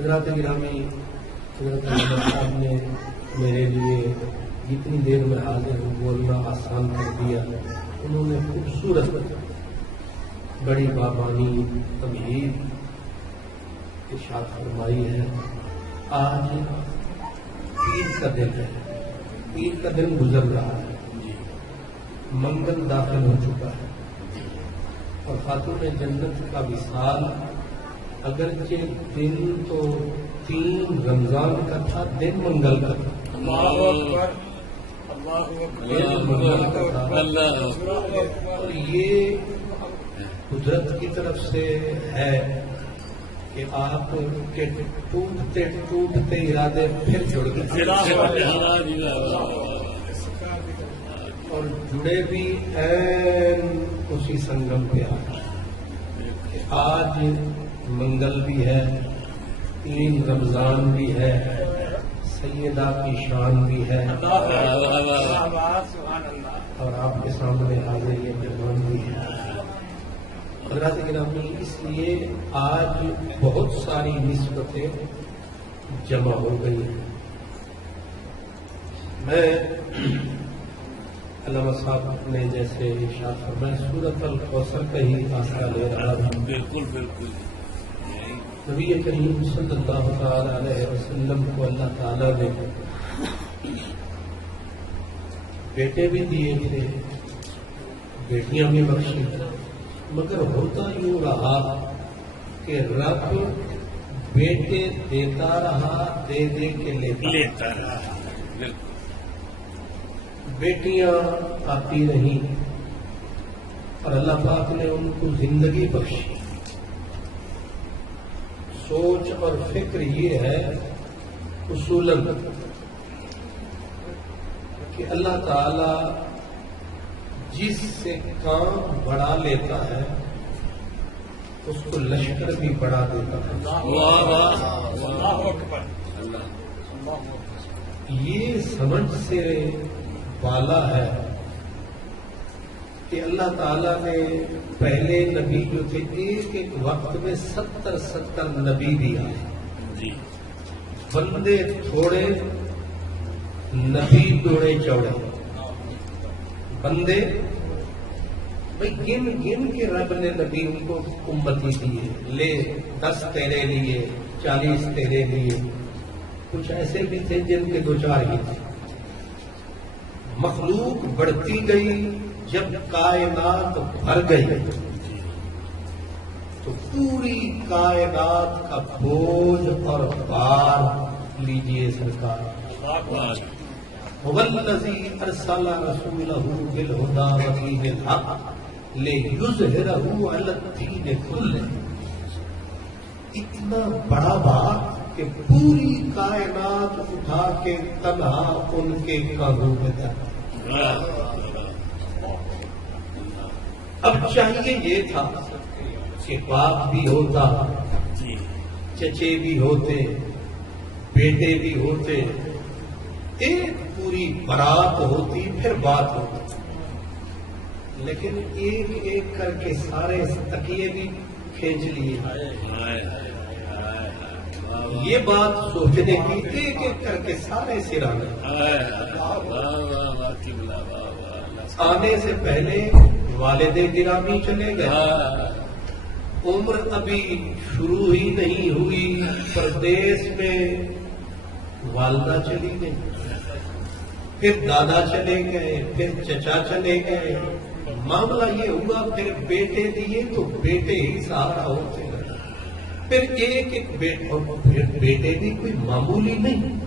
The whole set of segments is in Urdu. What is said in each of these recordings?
حضرات گرامی، حضرت صاحب نے میرے لیے جتنی دیر میں حاضر ہوں بولنا آسان کر دیا. انہوں نے خوبصورت بڑی بابانی تمہید ارشاد فرمائی ہے. آج پیر کا دن ہے، پیر کا دن گزر رہا ہے، منگل داخل ہو چکا ہے اور خاتون جنت کا وصال اگرچہ دن تو 3 رمضان کا تھا، دن منگل کا تھا. اور یہ قدرت کی طرف سے ہے کہ آپ کے ٹوٹتے ٹوٹتے ارادے پھر جڑ گئے اور جڑے بھی عین اسی سنگم پہ آج منگل بھی ہے، 3 رمضان بھی ہے، سیدہ کی شان بھی ہے اور آپ کے سامنے حاضر یہ مہمان بھی ہے. حضرات گرامی، اس لیے آج بہت ساری نسبتیں جمع ہو گئی ہیں. میں علامہ صاحب نے جیسے ارشاد فرمایا سورۃ الکوثر کا ہی فاصلہ لے رہا تھا. بالکل بالکل. نبی کریم صلی اللہ تعالی علیہ وسلم کو اللہ تعالیٰ نے بیٹے بھی دیے تھے، بیٹیاں بھی بخشی، مگر ہوتا یوں رہا کہ رب بیٹے دیتا رہا، دے دے کے لیتا رہا. بیٹیاں آتی رہیں اور اللہ پاک نے ان کو زندگی بخشی. سوچ اور فکر یہ ہے اصولاً کہ اللہ تعالی جس سے کام بڑھا لیتا ہے اس کو لشکر بھی بڑھا دیتا ہے. یہ سمجھ سے والا ہے کہ اللہ تعالیٰ نے پہلے نبی جو تھے ایک ایک وقت میں 70 نبی دیا ہے. بندے تھوڑے، نبی دوڑے چوڑے. بندے بھائی گن گن کے رب نے نبی ان کو امتی دیے، لے 10 تیرے لیے، 40 تیرے لیے. کچھ ایسے بھی تھے جن کے 2-4 ہی تھے. مخلوق بڑھتی گئی، جب کائنات بھر گئی تو پوری کائنات کا بوجھ اور بار لیجیے سرکار. وَالَّذِي أَرْسَلَ رَسُولَهُ بِالْهُدَى وَدِينِ الْحَقِّ لِيُظْهِرَهُ عَلَى الدِّينِ كُلِّهِ. اتنا بڑا بات کہ پوری کائنات اٹھا کے تنہا ان کے قابو میں تھا. اب چاہیے یہ تھا کہ باپ بھی ہوتا، چچے بھی ہوتے، بیٹے بھی ہوتے، ایک پوری برات ہوتی، پھر بات ہوتی. لیکن ایک ایک کر کے سارے تکیے بھی کھینچ لیے. یہ بات سوچنے کی ایک ایک کر کے سارے سرانے. آنے سے پہلے والد گرامی چلے گئے، عمر ابھی شروع ہی نہیں ہوئی، پردیس میں والدہ چلی گئی، پھر دادا چلے گئے، پھر چچا چلے گئے. معاملہ یہ ہوا پھر بیٹے دیے تو بیٹے ہی سہارا ہوتے گئے. پھر ایک ایک بیٹے بھی کوئی معمولی نہیں.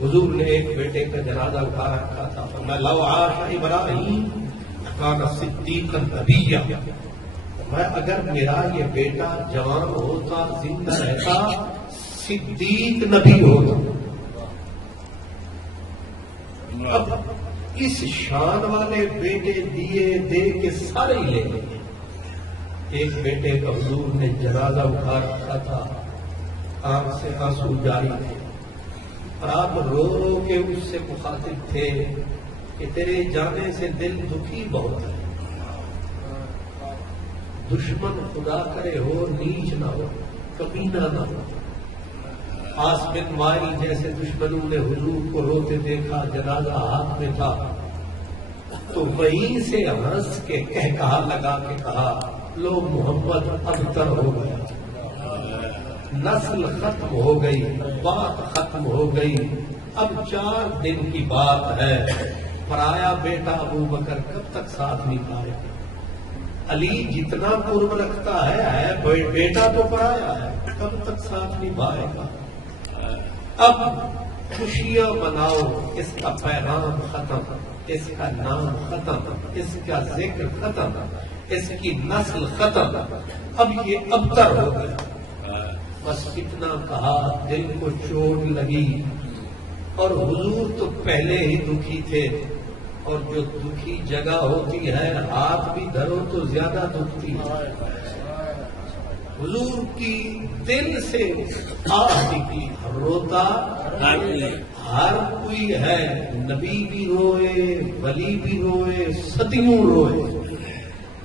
حضور نے ایک بیٹے کا جنازہ اٹھا رکھا تھا، فرمایا لو عاش ابراہیم کان صدیقا نبیا. میں اگر میرا یہ بیٹا جوان ہوتا، زندہ رہتا، صدیق نبی ہوتا. اب اس شان والے بیٹے دیے دے کے سارے ہی لے گئے. ایک بیٹے کا حضور نے جنازہ اٹھا رکھا تھا، آنکھ سے آنسو جاری تھے اور آپ رو رو کے اس سے مخاطب تھے کہ تیرے جانے سے دل دکھی بہت ہے. دشمن خدا کرے ہو نیچ نہ ہو، کبھی نہ ہو، خاص بن وائل جیسے دشمنوں نے حضور کو روتے دیکھا، جنازہ ہاتھ میں تھا، تو وہیں سے ہنس کے کہا لگا کے کہا لو محمد ابتر ہو گیا، نسل ختم ہو گئی، بات ختم ہو گئی، اب 4 دن کی بات ہے، پرایا بیٹا ابو بکر کب تک ساتھ نہیں پائے گا؟ علی جتنا قرب رکھتا ہے بیٹا تو پرایا ہے، کب تک ساتھ نہیں پائے گا؟ اب خوشیاں مناؤ، اس کا پیغام ختم، اس کا نام ختم، اس کا ذکر ختم، اس کی نسل ختم، اب یہ ابتر ہو گیا۔ بس اتنا کہا، دل کو چوٹ لگی، اور حضور تو پہلے ہی دکھی تھے، اور جو دکھی جگہ ہوتی ہے ہاتھ بھی دھرو تو زیادہ دکھتی ہے۔ حضور کی دل سے آہ نکلی، روتا ہر کوئی ہے، نبی بھی روئے، ولی بھی روئے، صدیوں روئے،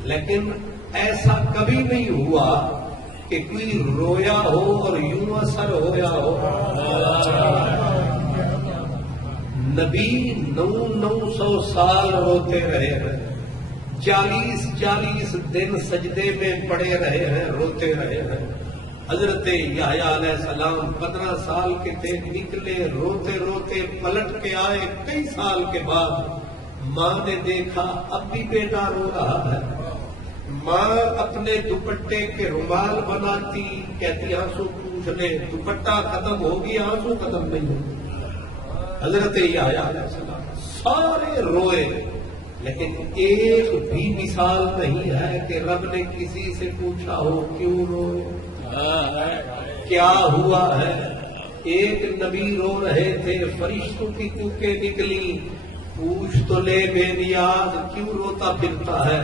لیکن ایسا کبھی نہیں ہوا کہ کوئی رویا ہو اور یوں اثر ہویا ہو۔ نبی 900 سال روتے رہے ہیں، 40 دن سجدے میں پڑے رہے ہیں، روتے رہے ہیں۔ حضرت یحییٰ علیہ السلام 15 سال کے تھے، نکلے روتے روتے، پلٹ کے آئے کئی سال کے بعد، ماں نے دیکھا اب بھی بیٹا رو رہا ہے، ماں اپنے دوپٹے کے رومال بناتی، کہتی آنسو پوچھ لے، دوپٹہ ختم ہوگی آنسو ختم نہیں ہوگی۔ حضرت یحییٰ علیہ السلام سارے روئے، لیکن ایک بھی مثال نہیں ہے کہ رب نے کسی سے پوچھا ہو کیوں روئے، کیا ہوا ہے۔ ایک نبی رو رہے تھے، فرشتوں کی کوکیں نکلی، پوچھ تو لے بے نیاز کیوں روتا پھرتا ہے۔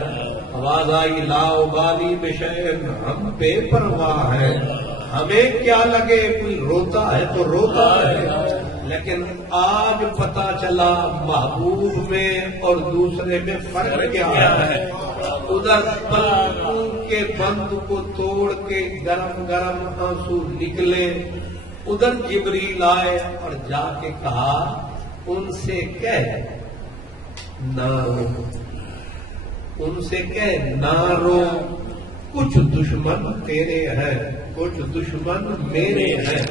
آواز آئی لا ابالی بشیء، ہم بے پرواہ ہیں، ہمیں کیا لگے، کوئی روتا ہے تو روتا ہے۔ لیکن آج پتا چلا محبوب میں اور دوسرے میں فرق کیا ہے۔ ادھر پلکوں کے بند کو توڑ کے گرم گرم آنسو نکلے، ادھر جبریل آئے اور جا کے کہا ان سے کہہ نہ رو، ان سے کہہ نہ رو، کچھ دشمن تیرے ہیں، کچھ دشمن میرے ہیں،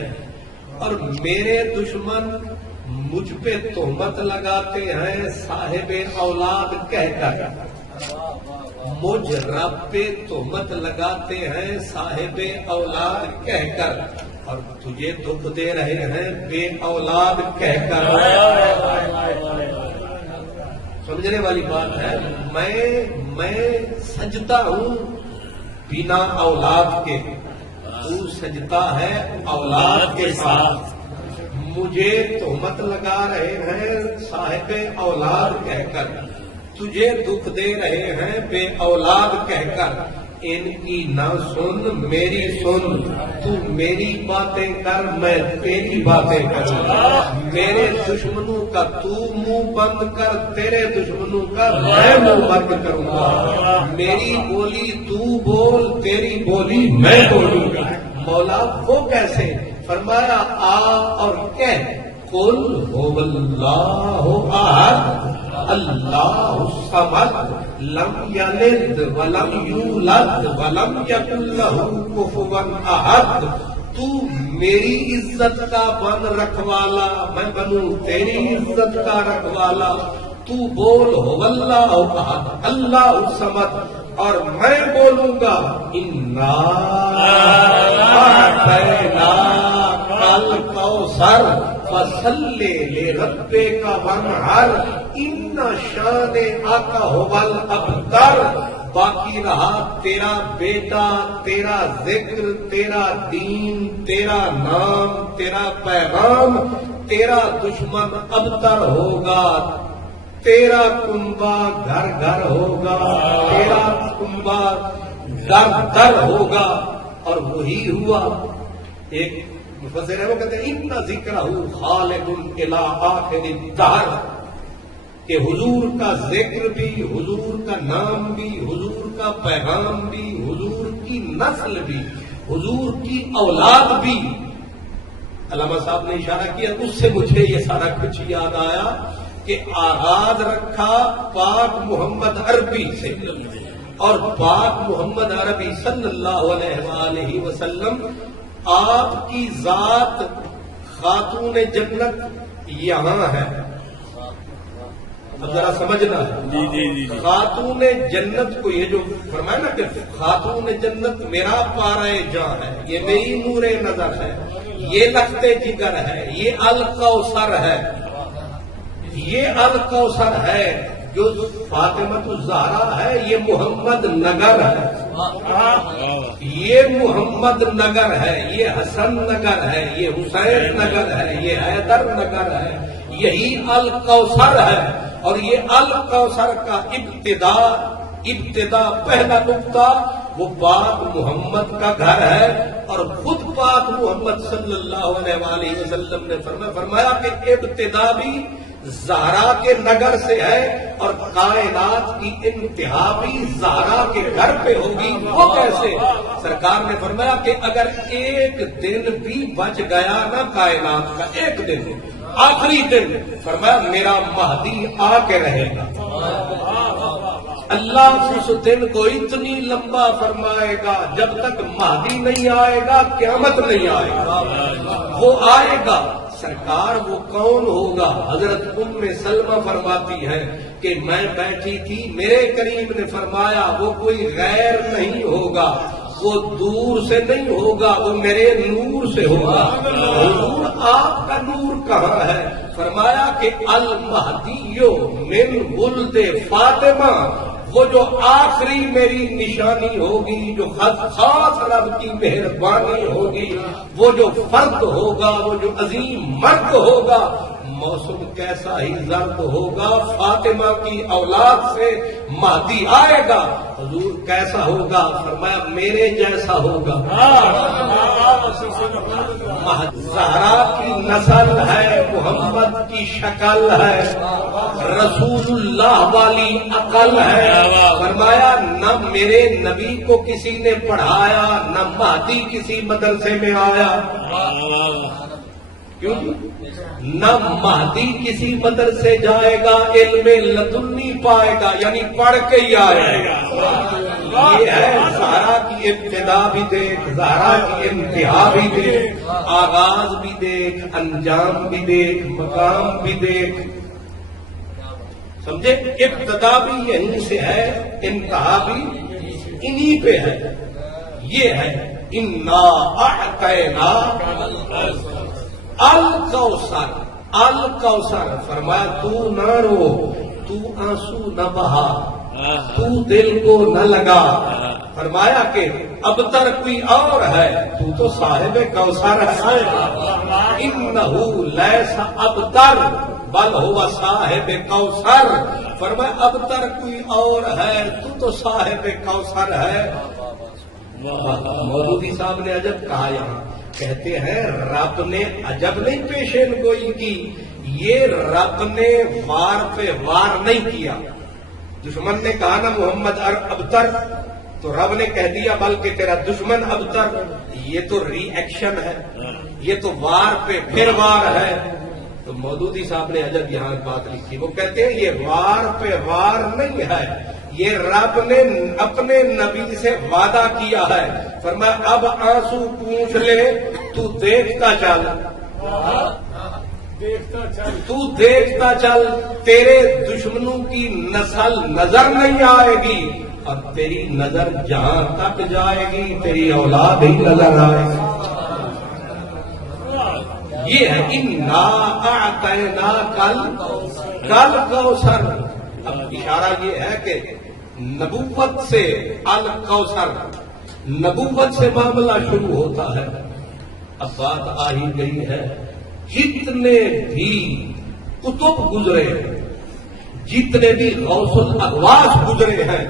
اور میرے دشمن مجھ پہ تہمت لگاتے ہیں صاحب اولاد کہہ کر، مجھ رب پہ تہمت لگاتے ہیں صاحب اولاد کہہ کر، اور تجھے دکھ دے رہے ہیں بے اولاد کہہ کر۔ سمجھنے والی بات ہے، میں سجتا ہوں بنا اولاد کے، تو سجتا ہے اولاد کے ساتھ، مجھے تہمت لگا رہے ہیں صاحب اولاد کہہ کر، تجھے دکھ دے رہے ہیں بے اولاد کہہ کر، ان کی نہ سن میری سن، تو میری باتیں کر میں تیری باتیں کروں، میرے دشمنوں کا تو منہ بند کر، تیرے دشمنوں کا میں منہ بند کروں گا، میری بولی تو بول، تیری بولی میں بولوں گا۔ مولا وہ کیسے؟ فرمایا آ اور کہہ قل هو اللہ احد اللہ الصمد لم یلد ولم یولد ولم یکن لہ کفوا احد۔ تو میری عزت کا بن رکھوالا، میں بنوں تیری عزت کا رکھوالا، تو بول هو اللہ احد اللہ الصمد، اور میں بولوں گا انا اعطیناک الکوثر فصلی لربک وانحر ان شانئک ھو الابتر۔ باقی رہا تیرا بیٹا، تیرا ذکر، تیرا دین، تیرا نام، تیرا پیغام، تیرا دشمن ابتر ہوگا، تیرا کنبا گھر گھر ہوگا، تیرا کنبا در در ہوگا، اور وہی ہوا۔ ایک مفسر ہے وہ کہتے ہیں ان ذکرہ خالد الی آخر الدہر، کہ حضور کا ذکر بھی، حضور کا نام بھی، حضور کا پیغام بھی، حضور کی نسل بھی، حضور کی اولاد بھی علامہ صاحب نے اشارہ کیا، اس سے مجھے یہ سارا کچھ یاد آیا کہ آغاز رکھا پاک محمد عربی سے، اور پاک محمد عربی صلی اللہ علیہ وآلہ وسلم آپ کی ذات خاتون جنت یہاں ہے، اب ذرا سمجھنا ہے، خاتون جنت کو یہ جو فرمایا نا کہ خاتون جنت میرا پارے جاں ہے، یہ میری نور نظر ہے، یہ لخت جگر ہے، یہ الکوثر ہے، یہ الکوثر ہے، جو فاطمہ الزہرا ہے یہ محمد نگر ہے، یہ محمد نگر ہے، یہ حسن نگر ہے، یہ حسین نگر ہے، یہ حیدر نگر ہے، یہی الکوثر ہے، اور یہ الکوثر کا ابتدا پہلا نقطہ وہ پاک محمد کا گھر ہے، اور خود پاک محمد صلی اللہ علیہ وآلہ وسلم نے فرمایا کہ ابتدا بھی زہرا کے نگر سے ہے، اور کائنات کی انتہا بھی زہرا کے گھر پہ ہوگی۔ وہ کیسے؟ سرکار نے فرمایا کہ اگر ایک دن بھی بچ گیا نا کائنات کا، ایک دن آخری دن، فرمایا میرا مہدی آ کے رہے گا۔ اللہ اس دن کو اتنی لمبا فرمائے گا جب تک مہدی نہیں آئے گا قیامت نہیں آئے گا، وہ آئے گا۔ سرکار وہ کون ہوگا؟ حضرت ام سلمہ فرماتی ہے کہ میں بیٹھی تھی، میرے کریم نے فرمایا وہ کوئی غیر نہیں ہوگا، وہ دور سے نہیں ہوگا، وہ میرے نور سے ہوگا۔ حضور آپ کا نور کہاں ہے؟ فرمایا کہ المہدی من ولد فاطمہ، وہ جو آخری میری نشانی ہوگی، جو خاص رب کی مہربانی ہوگی، وہ جو فرد ہوگا، وہ جو عظیم مرد ہوگا، موسم کیسا ہی زرد ہوگا، فاطمہ کی اولاد سے مہدی آئے گا، حضور کیسا ہوگا؟ فرمایا میرے جیسا ہوگا۔ زہرا کی نسل ہے، محمد کی شکل ہے، رسول اللہ والی عقل ہے۔ فرمایا نہ میرے نبی کو کسی نے پڑھایا، نہ مہدی کسی مدرسے میں آیا، کیوں؟ نہ مہدی کسی مدرسے جائے گا علم لدنی پائے گا، یعنی پڑھ کے ہی آئے گا۔ یہ ہے زہرا کی ابتدا بھی دیکھ، زہرا کی انتہا بھی دیکھ، آغاز بھی دیکھ، انجام بھی دیکھ، مقام بھی دیکھ، سمجھے؟ ابتدا بھی یہیں سے ہے، انتہا بھی انہی پہ ہے۔ یہ ہے انا اعطینا الکوثر، الکوثر۔ فرمایا تو نہ رو، تو آنسو نہ بہا، تو دل کو نہ لگا۔ فرمایا کہ اب تر کوئی اور ہے، تو صاحب کوثر ہے۔ انہو لیس ابتر بل ہوا صاحب کوثر۔ فرمایا اب تر کوئی اور ہے، تو صاحب کوثر ہے۔ مولوی صاحب نے عجب کہا یہاں، کہتے ہیں رب نے عجب نہیں پیشین گوئی کی، یہ رب نے وار پہ وار نہیں کیا۔ دشمن نے کہا نا محمد ابتر، تو رب نے کہہ دیا بلکہ تیرا دشمن ابتر، یہ تو ری ایکشن ہے، یہ تو وار پہ پھر وار ہے۔ تو مودودی صاحب نے عجب یہاں بات لکھی، وہ کہتے ہیں یہ وار پہ وار نہیں ہے، یہ رب نے اپنے نبی سے وعدہ کیا ہے۔ فرمایا اب آنسو پوچھ لے، تو دیکھتا چل، تو دیکھتا چل، تیرے دشمنوں کی نسل نظر نہیں آئے گی، اور تیری نظر جہاں تک جائے گی تیری اولاد ہی نظر آئے گی۔ یہ ہے انا اعطیناک الکوثر۔ اب اشارہ یہ ہے کہ نبوت سے الکوثر، نبوت سے معاملہ شروع ہوتا ہے۔ اب بات آ ہی گئی ہے، جتنے بھی کتب گزرے، جتنے بھی غوث الاغواث گزرے ہیں،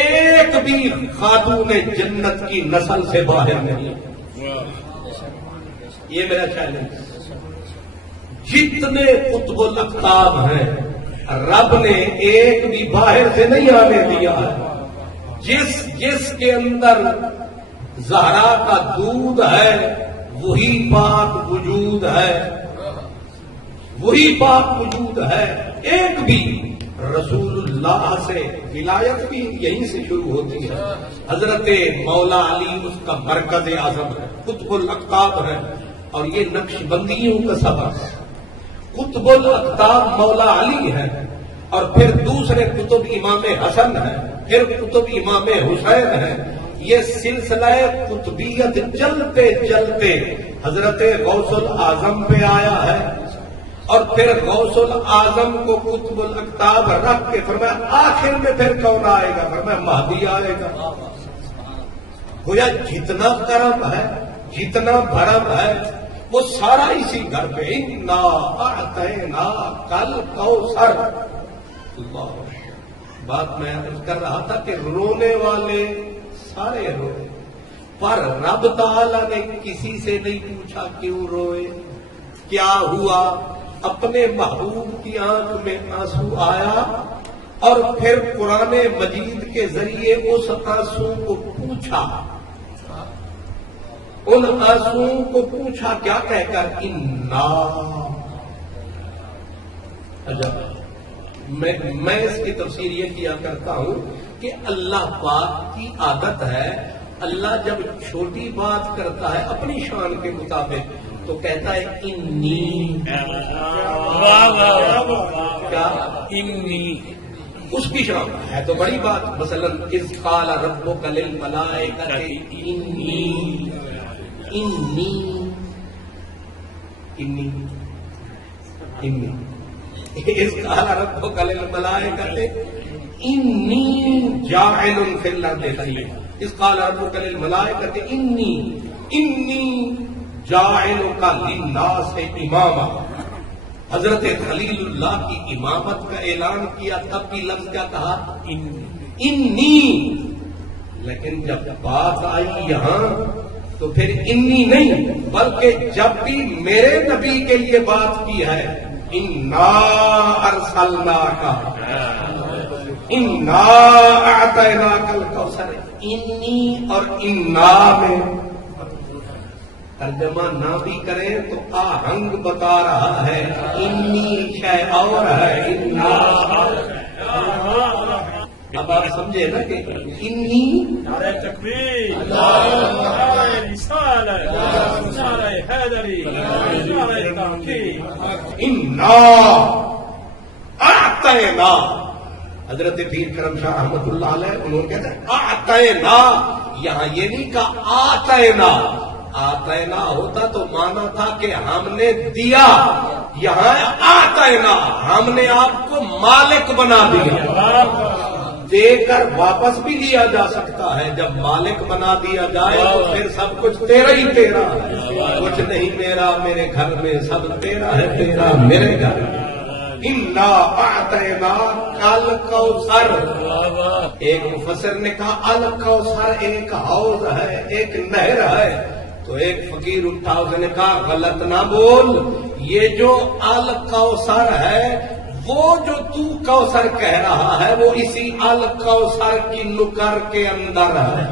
ایک بھی خاتون جنت کی نسل سے باہر نہیں۔ یہ میرا چیلنج، جتنے قطب الاقطاب ہیں رب نے ایک بھی باہر سے نہیں آنے دیا ہے۔ جس کے اندر زہرا کا دودھ ہے وہی پاک وجود ہے، وہی پاک وجود ہے. ایک بھی رسول اللہ سے ولایت بھی یہیں سے شروع ہوتی ہے. حضرت مولا علی اس کا مرکز اعظم ہے، قطب الاقطاب ہے، اور یہ نقش بندیوں کا سبب ہے. قطب الاقطاب مولا علی ہے، اور پھر دوسرے قطب امام حسن ہے، پھر قطب امام حسین ہے. یہ سلسلہ قطبیت چلتے چلتے حضرت غوث الاعظم پہ آیا ہے، اور پھر غوث الاعظم کو قطب الاقطاب رکھ کے فرمایا آخر میں پھر کون آئے گا؟ فرمایا مہدی آئے گا. گویا جتنا کرم ہے، جتنا بھرم ہے، وہ سارا اسی گھر پہ. انا اعطینا کل کوثر. اللہ، بات میں کر رہا تھا کہ رونے والے سارے روئے، پر رب تعالی نے کسی سے نہیں پوچھا کیوں روئے، کیا ہوا. اپنے محبوب کی آنکھ میں آنسو آیا، اور پھر قرآن مجید کے ذریعے اس آنسو کو پوچھا، ان آنسو کو پوچھا کیا کہہ کر؟ انا. عجب. میں اس کی تفسیر یہ کیا کرتا ہوں کہ اللہ پاک کی عادت ہے، اللہ جب چھوٹی بات کرتا ہے اپنی شان کے مطابق تو کہتا ہے انی. کیا انی؟ اس کی شان ہے تو بڑی بات. مثلا اذ قال ربک للملائکۃ انی انی انی انی. اذ قال ربک للملائکۃ انی جاعل فی الارض خلیفہ. اذ قال ربک للملائکۃ انی جاعلک للناس اماما. حضرت خلیل اللہ کی امامت کا اعلان کیا، تب بھی لفظ کیا کہا؟ انی. لیکن جب بات آئی یہاں تو پھر انی نہیں، بلکہ جب بھی میرے نبی کے لیے بات کی ہے انا ارسلناک انا اعطیناک الکوثر. انی اور انا میں ترجمہ نہ بھی کریں تو آہنگ بتا رہا ہے. انی شے اور ہے، انا. اب آپ سمجھے نا کہ انی نعرہ تکبیر، نعرہ رسالت، نعرہ حیدری، نعرہ تحقیق. انا اعطینا. حضرت پیر کرم شاہ رحمۃ اللہ علیہ انہوں نے کہتے ہیں اعطینا. یہاں یہ نہیں کہا آتینا. آتینا ہوتا تو مانا تھا کہ ہم نے دیا، یہاں آتینا ہم نے آپ کو مالک بنا دیا. دے کر واپس بھی لیا جا سکتا ہے. جب مالک بنا دیا جائے تو پھر سب کچھ تیرا ہی تیرا ہے. کچھ نہیں میرا میرے گھر میں، سب تیرا ہے تیرا میرے گھر میں. انا اعطینا کل کوثر. ایک مفسر نے کہا الکوثر ایک حوض ہے، ایک نہر ہے. تو ایک فقیر اٹھا، اس نے کہا غلط نہ بول، یہ جو الکوثر ہے وہ جو تو کوثر کہہ رہا ہے وہ اسی الکوثر کی نکر کے اندر ہے.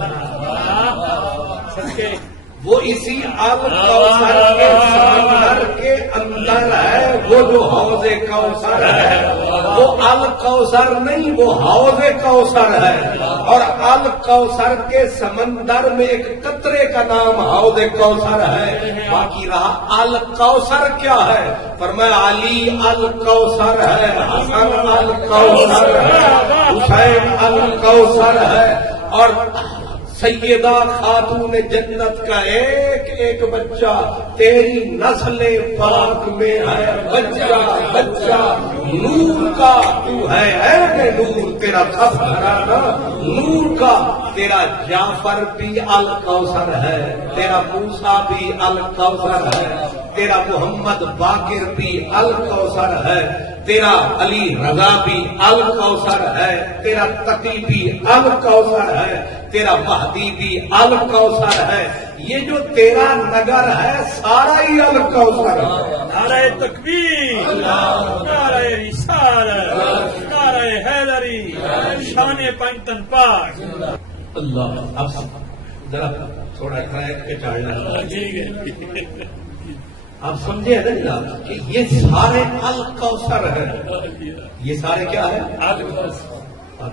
وہ اسی الکوثر کے سمندر کے اندر ہے. وہ جو حوض کوثر ہے وہ الکوثر نہیں، وہ حوض کوثر ہے. اور الکوثر کے سمندر میں ایک قطرے کا نام حوض کوثر ہے. باقی رہا الکوثر کیا ہے؟ فرمایا علی الکوثر ہے، حسن الکوثر ہے، حسین الکوثر ہے، اور سیدہ خاتون جنت کا ایک ایک بچہ تیری نسل پاک میں ہے. بچہ بچہ نور کا تو ہے، اے نور تیرا سب گھرانا نور کا. تیرا جعفر بھی الکوثر ہے، تیرا موسیٰ بھی الکوثر ہے، تیرا محمد باقر بھی الکوثر ہے، تیرا علی رضا بھی الکوثر ہے، تیرا تقی بھی الکوثر ہے، تیرا مہدی بھی الکوثر ہے. یہ جو تیرا نگر ہے سارا ہی الکوثر ہے. نعرہ تکبیر، نعرہ رسالت، نعرہ حیدری، شان پنجتن پاک. اللہ. اب ذرا تھوڑا ٹریک پہ چڑھنا. آپ سمجھے نا جناب کہ یہ سارے الکوثر ہیں، یہ سارے کیا ہے؟ اور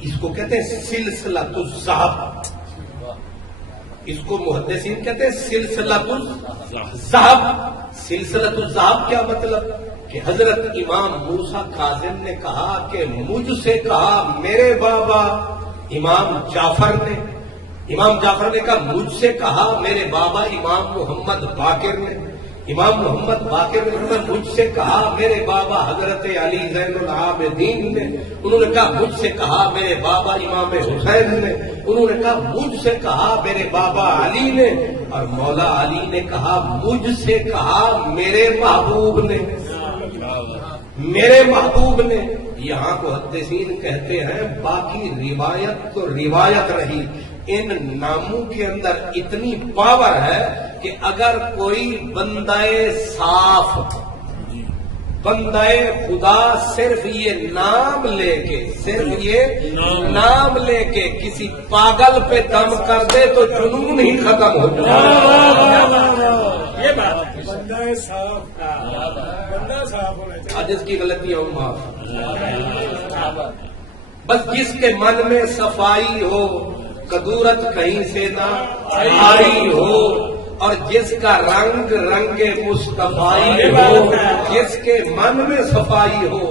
اس کو کہتے ہیں سلسلۃ الذھب، اس کو محدثین کہتے ہیں سلسلۃ الذھب۔ سلسلۃ الذھب کیا مطلب؟ کہ حضرت امام موسیٰ کاظم نے کہا کہ مجھ سے کہا میرے بابا امام جعفر نے کہا مجھ سے کہا میرے بابا امام محمد باقر نے، امام محمد باقر نے مجھ سے کہا میرے بابا حضرت علی زین العابدین نے، انہوں نے کہا مجھ سے کہا میرے بابا امام حسین نے، انہوں نے کہا مجھ سے کہا میرے بابا علی نے، اور مولا علی نے کہا مجھ سے کہا میرے محبوب نے، میرے محبوب نے۔ یہاں کو محدثین کہتے ہیں باقی روایت تو روایت رہی، ان ناموں کے اندر اتنی پاور ہے کہ اگر کوئی بندہ صاف، بندہ خدا صرف یہ نام لے کے، صرف یہ نام لے کے کسی پاگل پہ دم کر دے تو جنون ہی ختم ہو جائے۔ یہ بات بندہ صاف ہونا چاہیے۔ آج اس کی غلطیاں معاف، بس جس کے من میں صفائی ہو، کدورت کہیں سے نہ آئی ہو، اور جس کا رنگ رنگ مصطفی ہو، جس کے من میں صفائی ہو،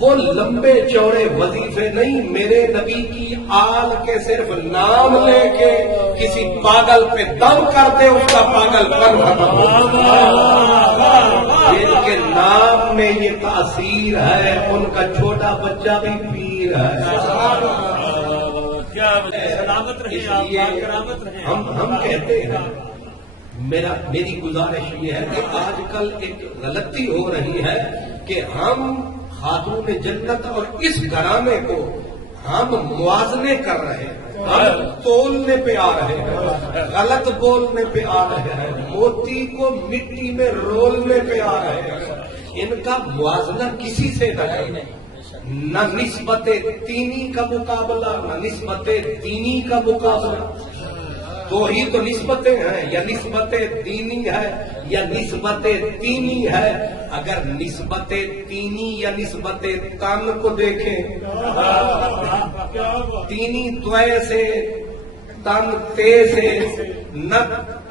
وہ لمبے چوڑے وظیفے نہیں، میرے نبی کی آل کے صرف نام لے کے کسی پاگل پہ دم کرتے اس کا پاگل پن ختم ہوتا۔ جن کے نام میں یہ تاثیر ہے ان کا چھوٹا بچہ بھی پیر ہے۔ کیا سلامت رہے آپ، کرامت رہے۔ ہم کہتے ہیں، میری گزارش یہ ہے کہ آج کل ایک غلطی ہو رہی ہے کہ ہم خاتون جنت اور اس گھرانے کو ہم موازنے کر رہے ہیں، ہم تولنے پہ آ رہے ہیں، غلط بولنے پہ آ رہے ہیں، موتی کو مٹی میں رولنے پہ آ رہے ہیں۔ ان کا موازنہ کسی سے نہ کریں، نہ نسبت تینی کا مقابلہ، نہ نسبت دینی کا مقابلہ۔ دو ہی تو نسبتیں ہیں، یا نسبت دینی ہے یا نسبت دینی ہے۔ اگر نسبت دینی یا نسبت تن کو دیکھیں، دینی توے سے، تن تے سے، نہ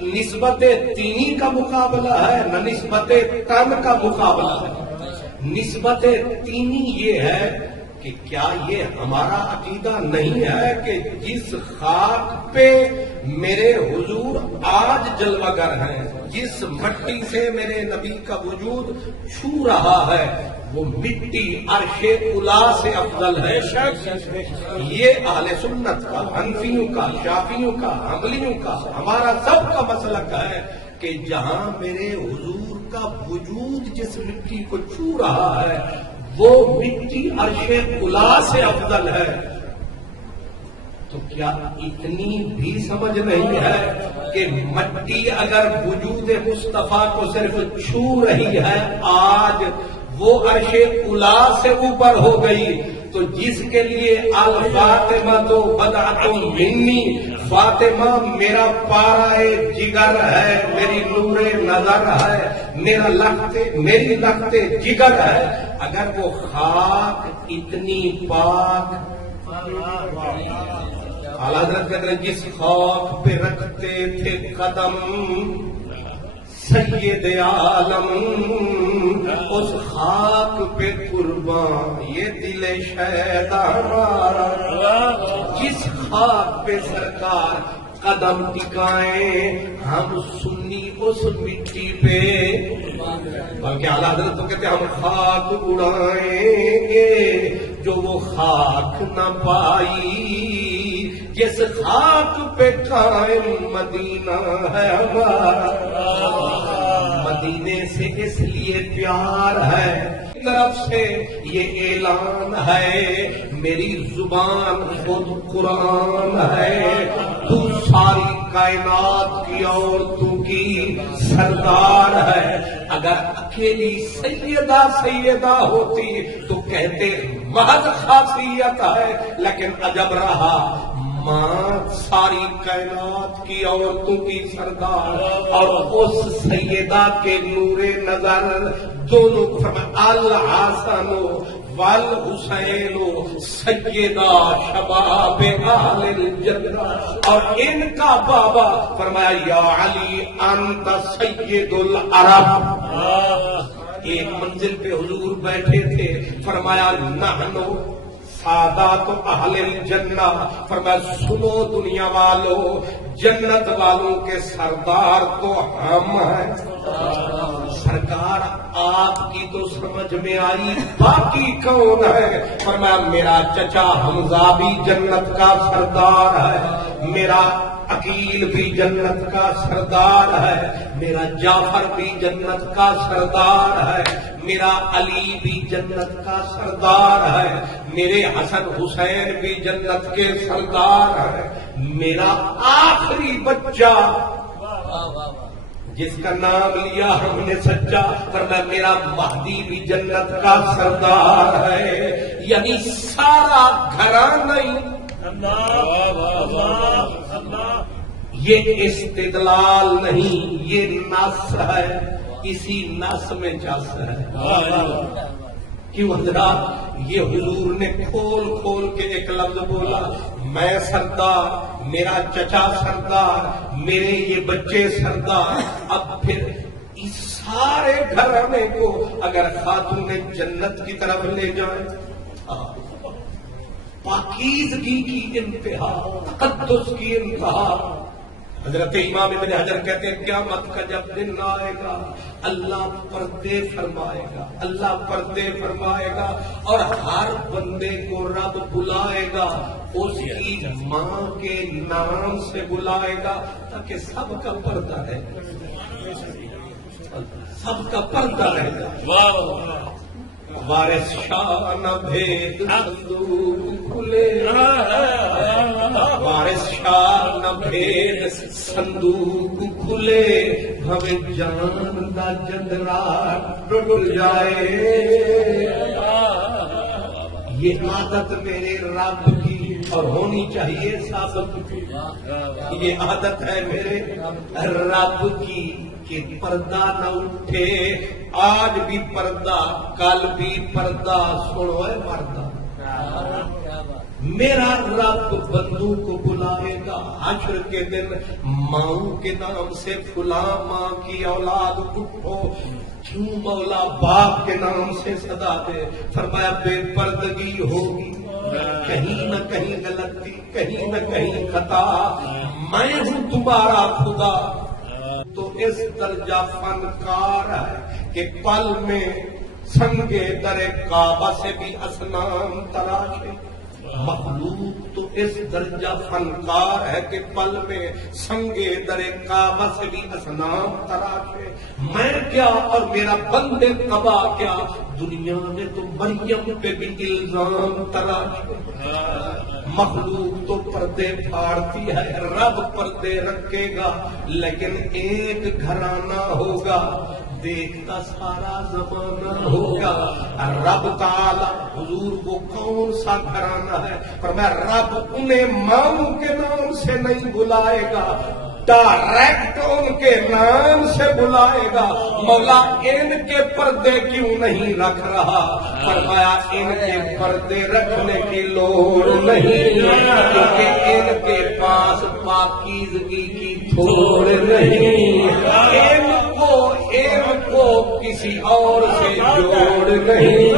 نسبت دینی کا مقابلہ ہے نہ نسبت تن کا مقابلہ ہے۔ نسبت دینی یہ ہے کہ کیا یہ ہمارا عقیدہ نہیں ہے کہ جس خاک پہ میرے حضور آج جلوہ گر ہیں، جس مٹی سے میرے نبی کا وجود چھو رہا ہے، وہ مٹی عرش الا سے افضل ہے۔ یہ اہل سنت کا، حنفیوں کا، شافیوں کا، حنبلیوں کا، ہمارا سب کا مسلک ہے کہ جہاں میرے حضور کا وجود جس مٹی کو چھو رہا ہے وہ مٹی عرش الا سے افضل ہے۔ تو کیا اتنی بھی سمجھ نہیں ہے کہ مٹی اگر وجود مصطفیٰ کو صرف چھو رہی ہے آج، وہ عرش الا سے اوپر ہو گئی، تو جس کے لیے الفاطمہ تو بدعۃ منی، فاطمہ میرا پارہ جگر ہے، میری نور نظر ہے، میری لخت جگر ہے، اگر وہ خاک اتنی پاک، اعلیٰ حضرت کہتے ہیں جس خاک پہ رکھتے تھے قدم سید عالم، اس خاک پہ قربان یہ دل شیدا ہمارا، جس خاک پہ سرکار قدم ٹکائیں ہم سنی اس مٹی پہ، بلکہ اعلیٰ حضرت تو کہتے ہیں ہم خاک اڑائیں گے جو وہ خاک نہ پائی، جس خاک پہ قائم مدینہ ہے ہمارا۔ مدینے سے اس لیے پیار ہے، طرف سے یہ اعلان ہے، میری زبان خود قرآن ہے، تو ساری کائنات کی عورتوں کی سردار ہے۔ اگر اکیلی سیدہ ہوتی تو کہتے محض خاصیت ہے، لیکن عجب رہا ماں ساری کائنات کی عورتوں کی سردار اور اس سیدہ کے نور نظر دونوں کو فرمایا الحسن والحسین سیدہ شباب اہل الجنہ، اور ان کا بابا فرمایا یا علی انت سید العرب۔ ایک منزل پہ حضور بیٹھے تھے، فرمایا نحنو سادات اہل الجنہ، فرمایا سنو دنیا والو، جنت والوں کے سردار تو ہم ہیں۔ سرکار آپ کی تو سمجھ میں آئی، باقی کون ہے؟ فرمایا میرا چچا حمزہ بھی جنت کا سردار ہے، میرا عقیل بھی جنت کا سردار ہے، میرا جعفر بھی جنت کا سردار ہے، میرا علی بھی جنت کا سردار ہے، میرے حسن حسین بھی جنت کے سردار ہے، میرا آخری بچہ جس کا نام لیا ہم نے سچا، فرمایا میرا مہدی بھی جنت کا سردار ہے۔ یعنی سارا گھرانہ یہ استدلال نہیں، یہ نص ہے، اسی نص میں جس ہے۔ کیوں حضرات؟ یہ حضور نے کھول کھول کے ایک لفظ بولا، میں سردار، میرا چچا سردار، میرے یہ بچے سردار۔ اب پھر اس سارے گھرانے کو اگر خاتون جنت کی طرف لے جائیں، پاکیزگی کی انتہا، تقدس کی انتہا۔ حضرت امام ابن حجر کہتے ہیں قیامت کا جب دن آئے گا اللہ پردے فرمائے گا، اللہ پردے فرمائے گا، اور ہر بندے کو رب بلائے گا، اس کی ماں کے نام سے بلائے گا، تاکہ سب کا پردہ رہے، سب کا پردہ رہے گا۔ وارث شاہ نہ بھید صندوق کھلے، وارث شاہ نہ بھید صندوق کھلے، ہمیں جان دا جندرا ڈل جائے۔ یہ عادت میرے رب کی اور ہونی چاہیے ثابت کی، یہ عادت ہے میرے رب کی کہ پردہ نہ اٹھے، آج بھی پردہ کل بھی پردہ، سنو اے مردہ، میرا رب بندوں کو بلائے گا حشر کے دن، ماؤں کے نام سے فلاں ماں کی اولاد اٹھو، کیوں مولا باپ کے نام سے صدا دے؟ فرمایا بے پردگی ہوگی، کہیں نہ کہیں غلطی، کہیں نہ کہیں خطا، میں ہوں تمہارا خدا۔ تو اس درجہ فنکار ہے کہ پل میں سنگے در کعبہ سے بھی اصنام تراشے۔ مخلوق تو اس درجہ فنکار ہے کہ پل میں سنگے در کعبہ سے بھی اصنام تراشے۔ میں کیا اور میرا بندے تباہ کیا، دنیا میں تو مریم پہ بھی الزام تراشے۔ مخلوق تو پردے پھاڑتی ہے، رب پردے رکھے گا، لیکن ایک گھرانہ ہوگا دیکھتا سارا زمانہ ہوگا۔ رب تعالی حضور وہ کون سا گھرانہ ہے؟ فرمایا رب انہیں ماؤں کے نام سے نہیں بلائے گا، ڈائریکٹ ان کے نام سے بلائے گا۔ مولا ان کے پردے کیوں نہیں رکھ رہا؟ فرمایا ان کے پردے رکھنے کی لوڑ نہیں، کیونکہ ان کے پاس پاکیزگی کی تھوڑ نہیں، ان کو کسی اور سے جوڑ نہیں۔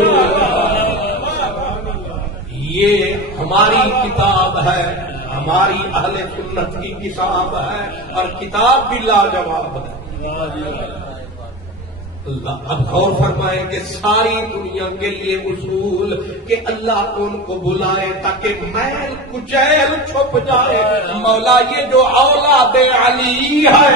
یہ ہماری کتاب ہے، ہماری اہل سنت کی کتاب ہے، اور کتاب بھی لاجواب ہے۔ اللہ اب غور فرمائیں کہ ساری دنیا کے لیے اصول کہ اللہ ان کو بلائے تاکہ میل کچیل چھپ جائے۔ مولا یہ جو اولاد علی ہے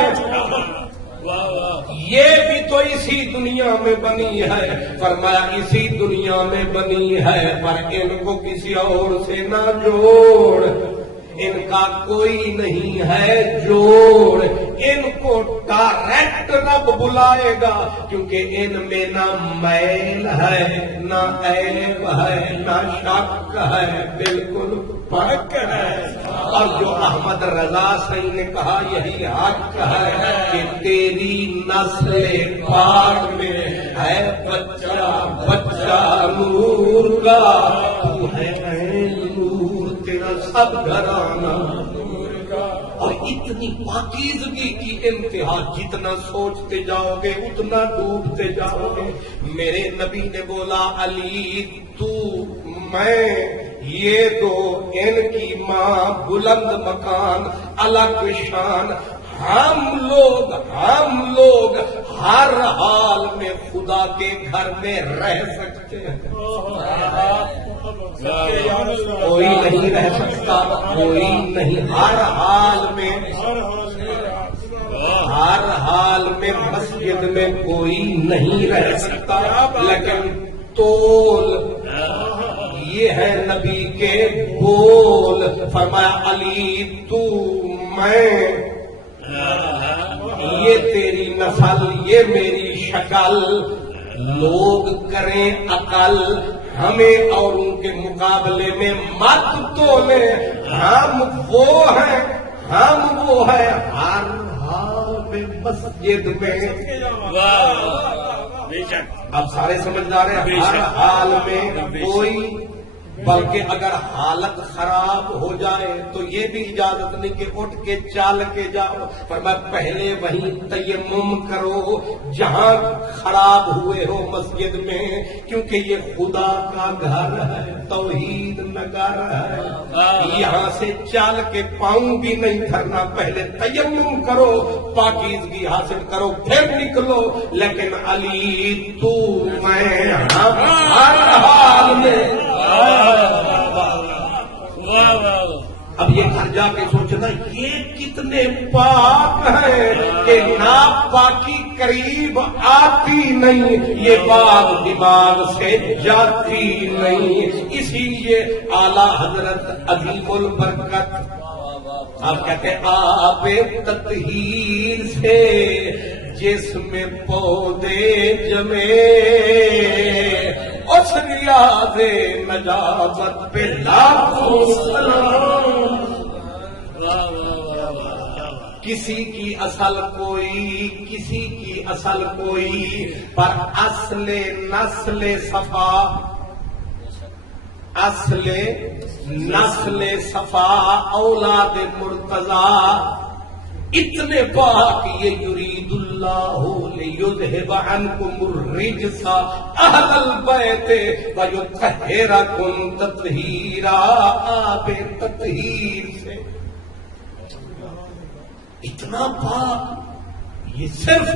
یہ بھی تو اسی دنیا میں بنی ہے، فرمایا اسی دنیا میں بنی ہے، پر ان کو کسی اور سے نہ جوڑ، ان کا کوئی نہیں ہے جوڑ، ان کو ڈائریکٹ رب بلائے گا، کیونکہ ان میں نہ میل ہے، نہ عیب ہے، نہ شک ہے، بالکل پاک ہے۔ اور جو احمد رضا سعید نے کہا یہی حق ہے کہ تیری نسل پاک میں ہے بچہ بچہ نور کا، تو ہے عین نور تیرا سب گھرانہ نور کا۔ اور اتنی پاکیزگی کی انتہا، جتنا سوچتے جاؤ گے اتنا ڈوبتے جاؤ گے۔ میرے نبی نے بولا علی تو میں یہ دو ان کی ماں بلند مکان الگ شان، ہم لوگ ہر حال میں خدا کے گھر میں رہ سکتے ہیں، کوئی نہیں رہ سکتا، کوئی نہیں، ہر حال میں مسجد میں کوئی نہیں رہ سکتا، لیکن تول یہ ہے نبی کے بول۔ فرمایا علی تو میں، یہ تیری نسل یہ میری شکل، لوگ کریں عقل ہمیں اوروں کے مقابلے میں مت تولے، ہم وہ ہیں ہر حال میں مسجد میں۔ اب سارے سمجھدار ہیں، ہر حال میں کوئی، بلکہ اگر حالت خراب ہو جائے تو یہ بھی اجازت نہیں کہ اٹھ کے چال کے جاؤ، فرمایا پہلے وہیں تیمم کرو جہاں خراب ہوئے ہو مسجد میں، کیونکہ یہ خدا کا گھر ہے، توحید نگر ہے، یہاں سے چال کے پاؤں بھی نہیں دھرنا، پہلے تیمم کرو پاکیزگی حاصل کرو پھر نکلو۔ لیکن علی تو میں ہم ہر حال میں۔ اب یہ گھر جا کے سوچنا یہ کتنے پاک ہیں کہ ناپاکی قریب آتی نہیں، یہ بات دماغ سے جاتی نہیں۔ اسی لیے اعلی حضرت عظیم البرکت آپ کہتے ہیں آب تطہیر سے جسم پودے جمے، اس ریاض نجاست پہ لاکھوں سلام۔ کسی کی اصل کوئی پر اصل نسل صفا اولاد مرتضی اتنے پاک، یہ یرید اللہ لیذہب عنکم الرجس اہل البیت ویطہرکم تطہیرا، آب تطہیر سے اتنا پاک، یہ صرف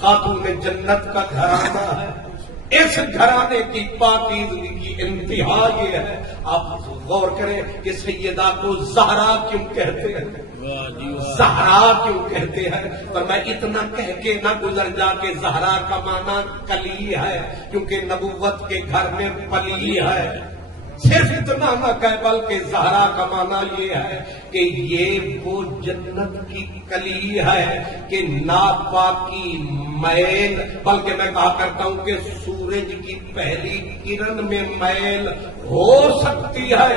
خاتون جنت کا گھرانہ ہے۔ اس گھرانے کی پاکیزگی کی انتہا یہ ہے، آپ غور کریں کہ سیدہ کو زہرا کیوں کہتے ہیں، زہرا کیوں کہتے ہیں، پر میں اتنا کہہ کے نہ گزر جا کہ زہرا کا معنی کلی ہے، کیونکہ نبوت کے گھر میں پلی ہے، صرف اتنا نہ کہہ بلکہ زہرا کا معنی یہ ہے کہ یہ وہ جنت کی کلی ہے کہ ناپاکی میل، بلکہ میں کہا کرتا ہوں کہ سورج کی پہلی کرن میں میل ہو سکتی ہے،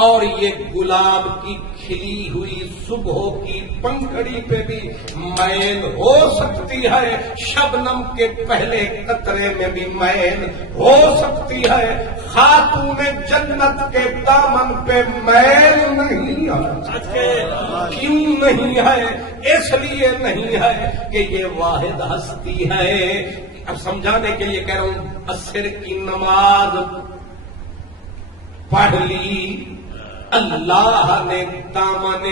اور یہ گلاب کی کھلی ہوئی صبح کی پنکھڑی پہ بھی میل ہو سکتی ہے، شبنم کے پہلے قطرے میں بھی میل ہو سکتی ہے، خاتون جنت کے دامن پہ میل نہیں ہے۔ کیوں نہیں ہے؟ اس لیے نہیں ہے کہ یہ واحد ہستی ہے۔ اب سمجھانے کے لیے کہہ رہا ہوں، عصر کی نماز پڑھ لی، اللہ نے دامن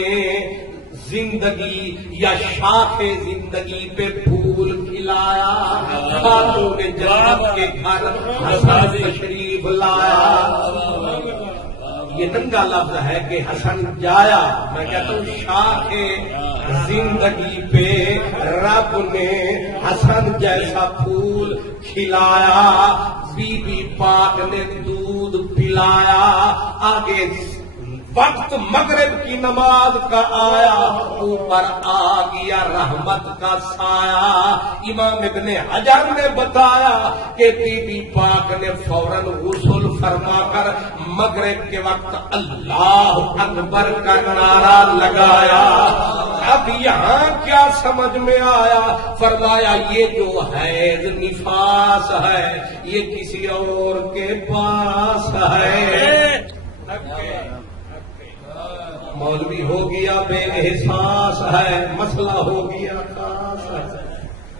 زندگی یا شاخ زندگی پہ پھول کھلایا، خاتون جنت کے گھر حسن تشریف لایا۔ یہ ننگا لفظ ہے کہ حسن جایا، میں کہتا ہوں شاخ زندگی پہ رب نے حسن جیسا پھول کھلایا، بی بی پاک نے دودھ پلایا، آگے وقت مغرب کی نماز کا آیا، اوپر آ گیا رحمت کا سایہ۔ امام ابن حجر نے بتایا کہ بی بی پاک نے فوراً غسل فرما کر مغرب کے وقت اللہ اکبر کا نعرہ لگایا۔ اب یہاں کیا سمجھ میں آیا؟ فرمایا یہ جو حیض نفاس ہے یہ کسی اور کے پاس ہے۔ مولوی ہو گیا بے احساس ہے، مسئلہ ہو گیا خاص ہے۔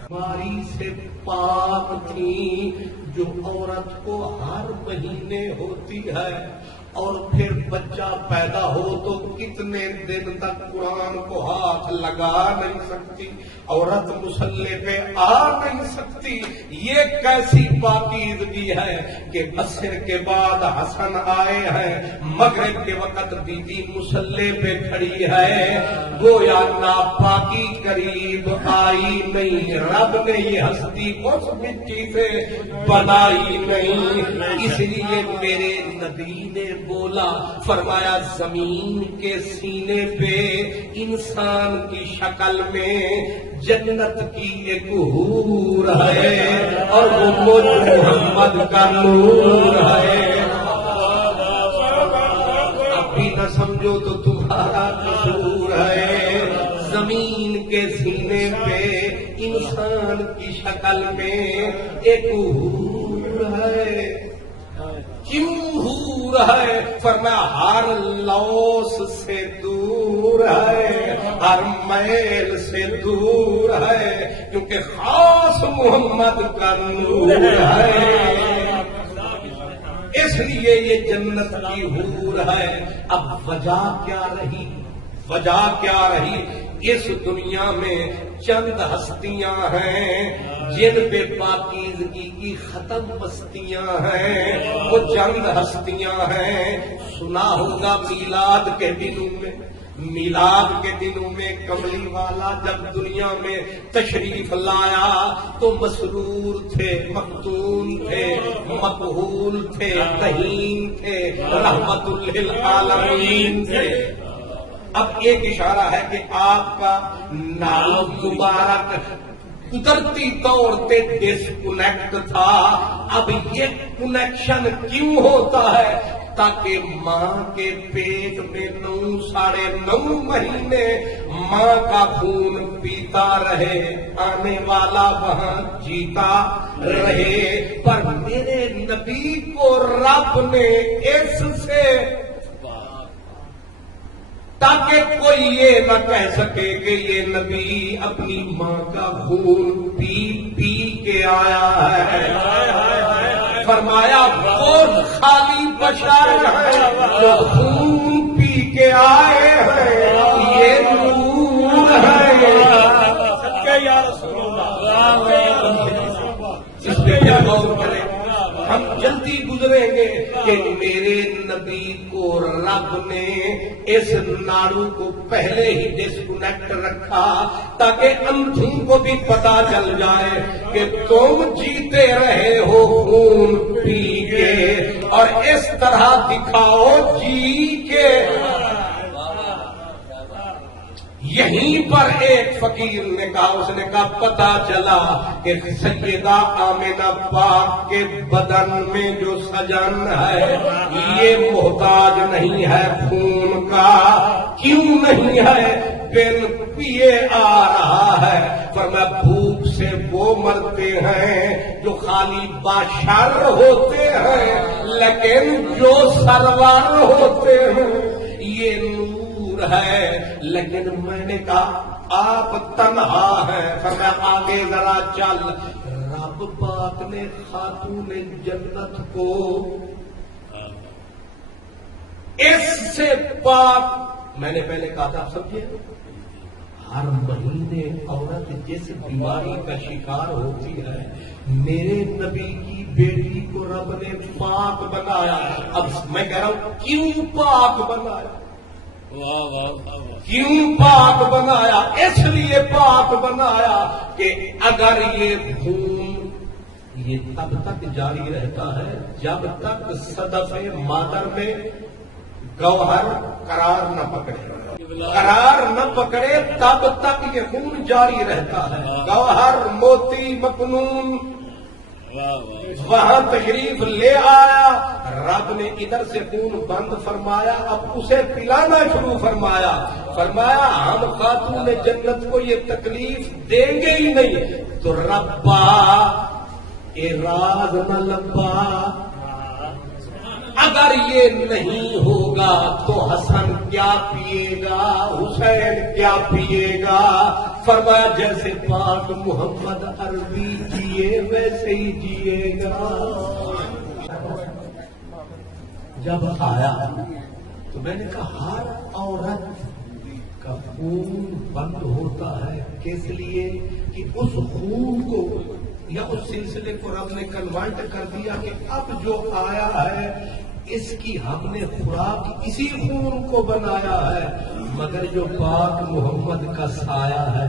بیماری سے پاک تھی جو عورت کو ہر مہینے ہوتی ہے، اور پھر بچہ پیدا ہو تو کتنے دن تک قرآن کو ہاتھ لگا نہیں سکتی، عورت مصلے پہ آ نہیں سکتی۔ یہ کیسی پاکیزگی ہے کہ عصر کے بعد حسن آئے ہیں، مغرب کے وقت بی بی مصلے پہ کھڑی ہے، گویا ناپاکی قریب آئی نہیں۔ رب نے یہ ہستی اس مٹی سے بنائی نہیں، اس لیے میرے نبی نے بولا، فرمایا زمین کے سینے پہ انسان کی شکل میں جنت کی ایک حور ہے، اور وہ محمد کا نور ہے۔ اب بھی نہ سمجھو تو تمہارا قصور ہے، زمین کے سینے پہ انسان کی شکل میں ایک حور ہے۔ کیوں حور ہے؟ فرمایا ہر لوس سے دور ہے، ہر میل سے دور ہے، کیونکہ خاص محمد کا نور ہے، اس لیے یہ جنت کی حور ہے۔ اب وجہ کیا رہی؟ وجہ کیا رہی؟ اس دنیا میں چند ہستیاں ہیں جن پہ پاکیزگی کی ختم بستیاں ہیں، وہ چند ہستیاں ہیں۔ سنا ہوگا میلاد کے دنوں میں، میلاد کے دنوں میں کملی والا جب دنیا میں تشریف لایا تو مسرور تھے، مفتون تھے، مقبول تھے، تہین تھے، رحمت للعالمین تھے۔ اب ایک اشارہ ہے کہ آپ کا نام مبارک قدرتی طور پہ ڈسکنیکٹ تھا۔ اب یہ کنیکشن کیوں ہوتا ہے؟ تاکہ ماں کے پیٹ میں 9.5 مہینے ماں کا خون پیتا رہے، آنے والا وہاں جیتا رہے۔ پر میرے نبی کو رب نے اس سے، تاکہ کوئی یہ نہ کہہ سکے کہ یہ نبی اپنی ماں کا خون پی پی کے آیا ہے، فرمایا وہ خالی بشر ہے جو خون پی کے آئے ہیں، یہ نور ہے۔ صدقے یا رسول اللہ، اس پہ کیا غور کریں؟ ہم جلدی گزریں گے کہ میرے نبی کو رب نے اس ناڑو کو پہلے ہی ڈسکنیکٹ رکھا تاکہ اندھوں کو بھی پتا چل جائے کہ تم جیتے رہے ہو خون پی کے، اور اس طرح دکھاؤ جی کے۔ یہیں پر ایک فقیر نے کہا، اس نے کہا پتا چلا کہ سیدہ آمنہ پاک کے بدن میں جو سجن ہے یہ محتاج نہیں ہے خون کا۔ کیوں نہیں ہے؟ بن پیے آ رہا ہے۔ فرمایا بھوک سے وہ مرتے ہیں جو خالی باشر ہوتے ہیں، لیکن جو سرور ہوتے ہیں یہ نور ہے۔ لیکن میں نے کہا آپ تنہا ہیں، فرمایا آگے ذرا چل۔ رب پاک نے خاتون جنت کو اس سے پاک، میں نے پہلے کہا تھا آپ سمجھے، ہر مہینے عورت جس بیماری کا شکار ہوتی ہے، میرے نبی کی بیٹی کو رب نے پاک بنایا۔ اب میں کہہ رہا ہوں کیوں پاک بنایا؟ کیوں پاک بنایا؟ اس لیے پاک بنایا کہ اگر یہ خون یہ تب تک جاری رہتا ہے جب تک صدف مادر میں گوہر قرار نہ پکڑے، قرار نہ پکڑے تب تک یہ خون جاری رہتا ہے۔ گوہر موتی مکنون وہاں تشریف لے آیا، رب نے ادھر سے خون بند فرمایا، اب اسے پلانا شروع فرمایا۔ فرمایا ہم خاتون جنت کو یہ تکلیف دیں گے ہی نہیں، تو ربا راز نہ لبا، اگر یہ نہیں ہوگا تو حسن کیا پیے گا، حسین کیا پیے گا؟ فرمایا جیسے پاک محمد عربی جیے ویسے ہی جیے گا۔ جب آیا تو میں نے کہا ہر عورت کا خون بند ہوتا ہے، کس لیے؟ کہ اس خون کو یا اس سلسلے کو رب نے کنورٹ کر دیا کہ اب جو آیا ہے اس کی ہم نے خوراک اسی خون کو بنایا ہے، مگر جو پاک محمد کا سایہ ہے،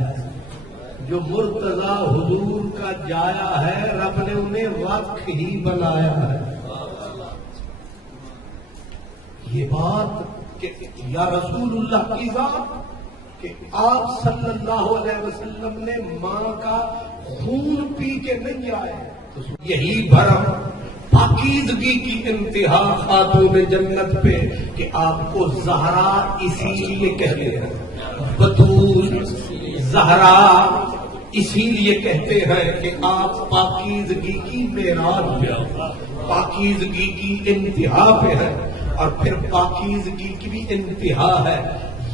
جو مرتضی حضور کا جایا ہے، رب نے انہیں وقت ہی بنایا ہے۔ یہ بات کہ یا رسول اللہ کی ذات کہ آپ صلی اللہ علیہ وسلم نے ماں کا خون پی کے نہیں آئے، تو یہی بھرم پاکیزگی کی انتہا خاتون جنت پہ کہ آپ کو زہرا اسی لیے کہتے ہیں، بطول زہرا اسی لیے کہتے ہیں کہ آپ پاکیزگی کی معراج پہ، پاکیزگی کی انتہا پہ ہے۔ اور پھر پاکیزگی کی بھی انتہا ہے،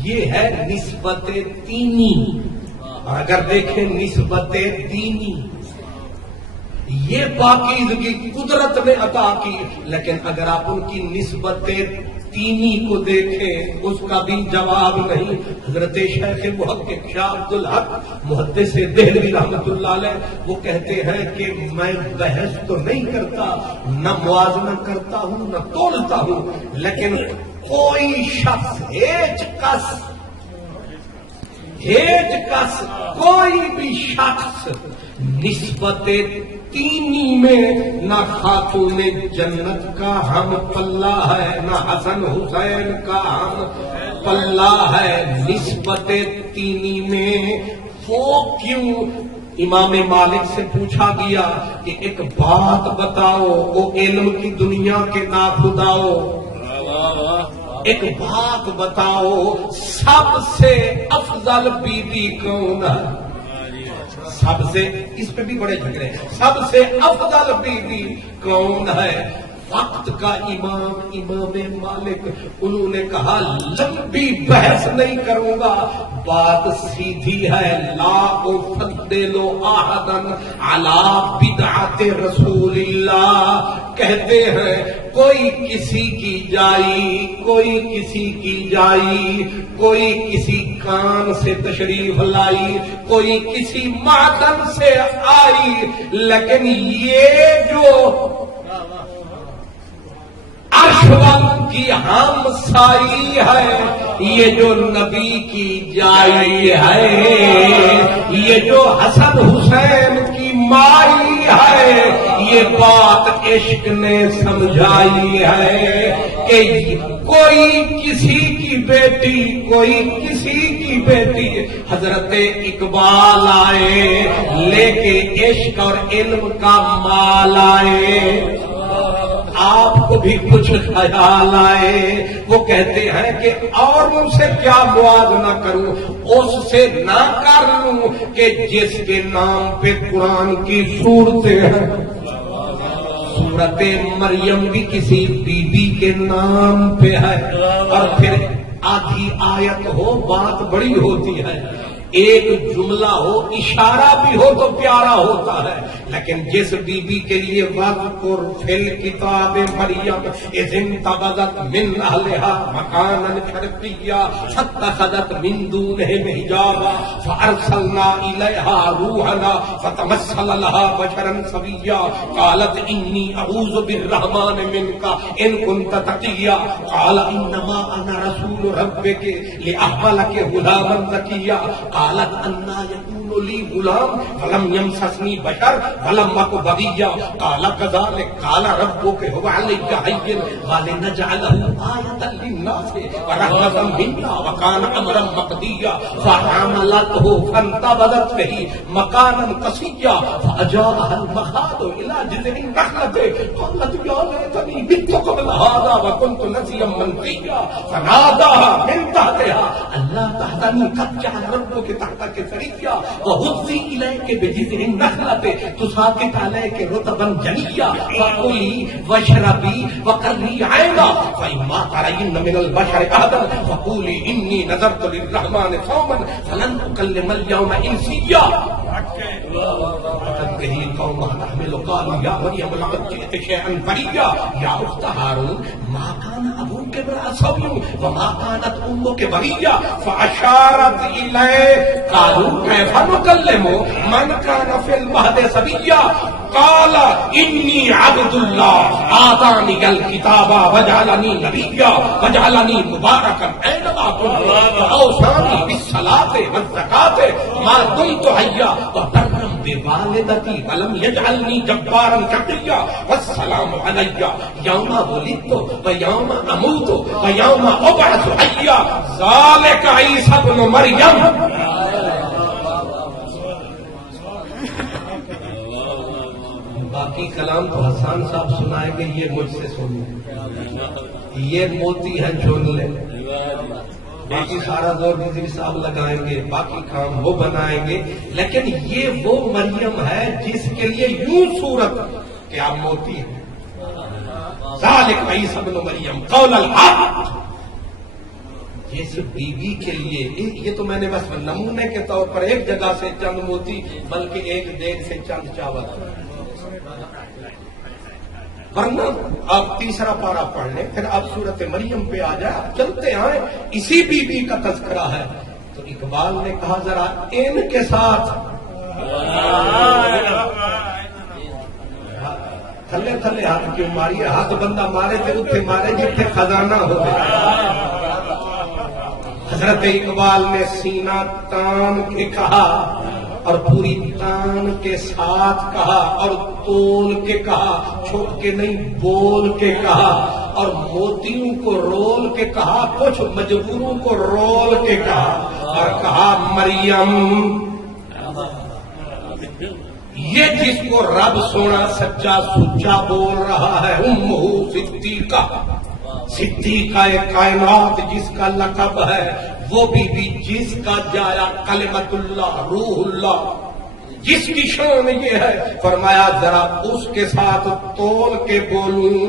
یہ ہے نسبت دینی۔ اور اگر دیکھیں نسبت دینی، یہ پاکیزگی قدرت نے عطا کی، لیکن اگر آپ ان کی نسبت دینی کو دیکھیں اس کا بھی جواب نہیں۔ حضرت شیخ محقق شاہ عبدالحق محدث دہلوی رحمۃ اللہ علیہ وہ کہتے ہیں کہ میں بحث تو نہیں کرتا، نہ موازنہ کرتا ہوں، نہ تولتا ہوں، لیکن کوئی شخص ہیچ کس کوئی بھی شخص نسبت تینی میں نہ خاتون جنت کا ہم پلہ ہے، نہ حسن حسین کا ہم پلہ ہے۔ نسبت تینی میں وہ کیوں؟ امام مالک سے پوچھا گیا کہ ایک بات بتاؤ، وہ علم کی دنیا کے ناخداؤ، ایک بات بتاؤ، سب سے افضل بی بی کون ہے؟ سب سے، اس پہ بھی بڑے جھگڑے ہیں، سب سے افضل بی بی کون ہے؟ وقت کا امام مالک انہوں نے کہا لمبی بحث نہیں کروں گا، بات سیدھی ہے، لا افضل احدا علی بدعت رسول اللہ، کہتے ہیں کوئی کسی کی جائی، کوئی کسی کی جائی، کوئی کسی کان سے تشریف لائی، کوئی کسی معدن سے آئی، لیکن یہ جو عرش کی ہم سائی ہے، یہ جو نبی کی جائی ہے، یہ جو حسن حسین کی مائی ہے، یہ بات عشق نے سمجھائی ہے کہ کوئی کسی کی بیٹی، کوئی کسی کی بیٹی۔ حضرت اقبال آئے لے کے عشق اور علم کا مال آئے، آپ کو بھی کچھ خیال آئے، وہ کہتے ہیں کہ اور ان سے کیا موازنہ کروں، اس سے نہ کر لوں کہ جس کے نام پہ قرآن کی صورتیں ہیں۔ سورت مریم بھی کسی بی بی کے نام پہ ہے، اور پھر آدھی آیت ہو بات بڑی ہوتی ہے، ایک جملہ ہو اشارہ بھی ہو تو پیارا ہوتا ہے، لیکن جس بی بی کے لیے وَاذْكُرْ فِي الْكِتَابِ مَرْيَمَ إِذِ انتَبَذَتْ مِنْ أَهْلِهَا مَكَانًا شَرْقِيًّا فَاتَّخَذَتْ مِنْ دُونِهِمْ حِجَابًا فَأَرْسَلْنَا إِلَيْهَا رُوحَنَا فَتَمَثَّلَ لَهَا بَشَرًا سَوِيًّا قَالَتْ إِنِّي أَعُوذُ بِالرَّحْمَنِ مِنْكَ إِنْ كُنْتَ تَقِيًّا قَالَ إِنَّمَا أَنَا رَسُولُ رَبِّكِ لِأَهْبَ لَكِ غُلَامًا زَكِيًّا قالت انا يكون لی غلام ولم یمسسنی بشر ولم اک بغیا قال کذالک قال ربک هو علی هین ولنجعله آیۃ للناس ورحمۃ منا وکان امرا مقضیا فحملته فانتبذت به مکانا قصیا فاجاءها المخاض الى جذع النخلة قالت یا لیتنی مت قبل هذا وكنت نسیا منسیا فناداها من تحتها الا تحزني قد جعل ربك تحتك سريا وهزي اليك بجذع النخلة تساقط عليك رطبا جنيا فكلي واشربي وقري عينا فإما ترين من البشر أحدا فقولي إني نذرت للرحمن صوما فلن أكلم اليوم إنسيا تبكي قومها تحمل قالوا يا مريم لقد جئت شيئا فريا يا أخت هارون ما كان أبوك امرأ سوء وما كانت أمك بغيا فأشارت إليه قالوا كيف نكلم من كان في المهد صبيا قال إني عبد الله آتاني الكتاب وجعلني نبيا وجعلني مباركا أينما كنت وأوصاني بالصلاة والزكاة ما دمت حيا وبرا بوالدتي ولم يجعلني جبارا شقيا والسلام علي يوم ولدت ويوم أموت ويوم أبعث حيا ذلك عيسى ابن مريم. باقی کلام تو حسان صاحب سنائیں گے، یہ مجھ سے سنو، یہ موتی ہے چن لے. باقی سارا زور نظیر صاحب لگائیں گے، باقی کام وہ بنائیں گے، لیکن یہ وہ مریم ہے جس کے لیے یوں صورت کہ آپ موتی ہیں. ذالک عیسی ابن مریم قول الحق. جس بیوی کے لیے یہ تو میں نے بس نمونے کے طور پر ایک جگہ سے چند موتی بلکہ ایک دیگ سے چند چاول. ورنہ آپ تیسرا پارہ پڑھ لیں، پھر آپ سورت مریم پہ آ جائے. آپ چلتے آئیں، اسی بی بی کا تذکرہ ہے. تو اقبال نے کہا ذرا ان کے ساتھ تھلے تھلے ہاتھ کیوں ماری، ہاتھ بندہ مارے تھے اتنے مارے جتنے خزانہ ہو گئے. حضرت اقبال نے سینہ تان کے کہا اور پوری تان کے ساتھ کہا اور تول کے کہا، چھپ کے نہیں بول کے کہا، اور موتیوں کو رول کے کہا، کچھ مجبوروں کو رول کے کہا، اور کہا مریم یہ جس کو رب سونا سچا سچا بول رہا ہے، امہ صدیقہ، صدیقہ کائنات جس کا لقب ہے، وہ بی بی جس کا جایا کلمت اللہ روح اللہ، جس کی شان یہ ہے. فرمایا ذرا اس کے ساتھ تول کے بولوں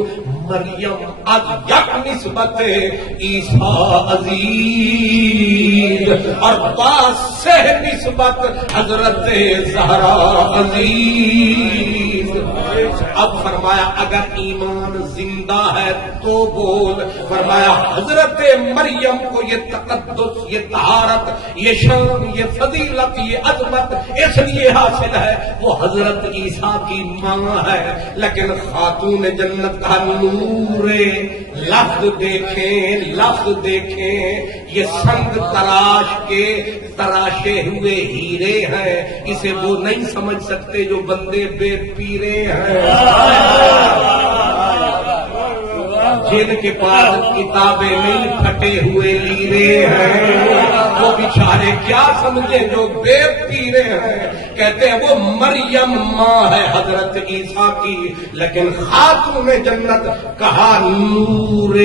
مریم از یک نسبت عیسیٰ عزیز اور پاس سے نسبت حضرت زہرا عزیز. اب فرمایا اگر ایمان زندہ ہے تو بول. فرمایا حضرت مریم کو یہ تقدس، یہ طہارت، یہ شان، یہ فضیلت، یہ عظمت اس لیے حاصل ہے وہ حضرت عیسیٰ کی ماں ہے. لیکن خاتون جنت کا نور، لفظ دیکھیں لفظ دیکھیں، یہ سنگ تراش کے تراشے ہوئے ہیرے ہیں. اسے وہ نہیں سمجھ سکتے جو بندے بے پیرے ہیں، جن کے پاس کتابیں نہیں پھٹے ہوئے لیرے ہیں. وہ بیچارے کیا سمجھے جو بے پیرے ہیں. کہتے ہیں وہ مریم ماں ہے حضرت عیسیٰ کی، لیکن خاتون جنت کہا نور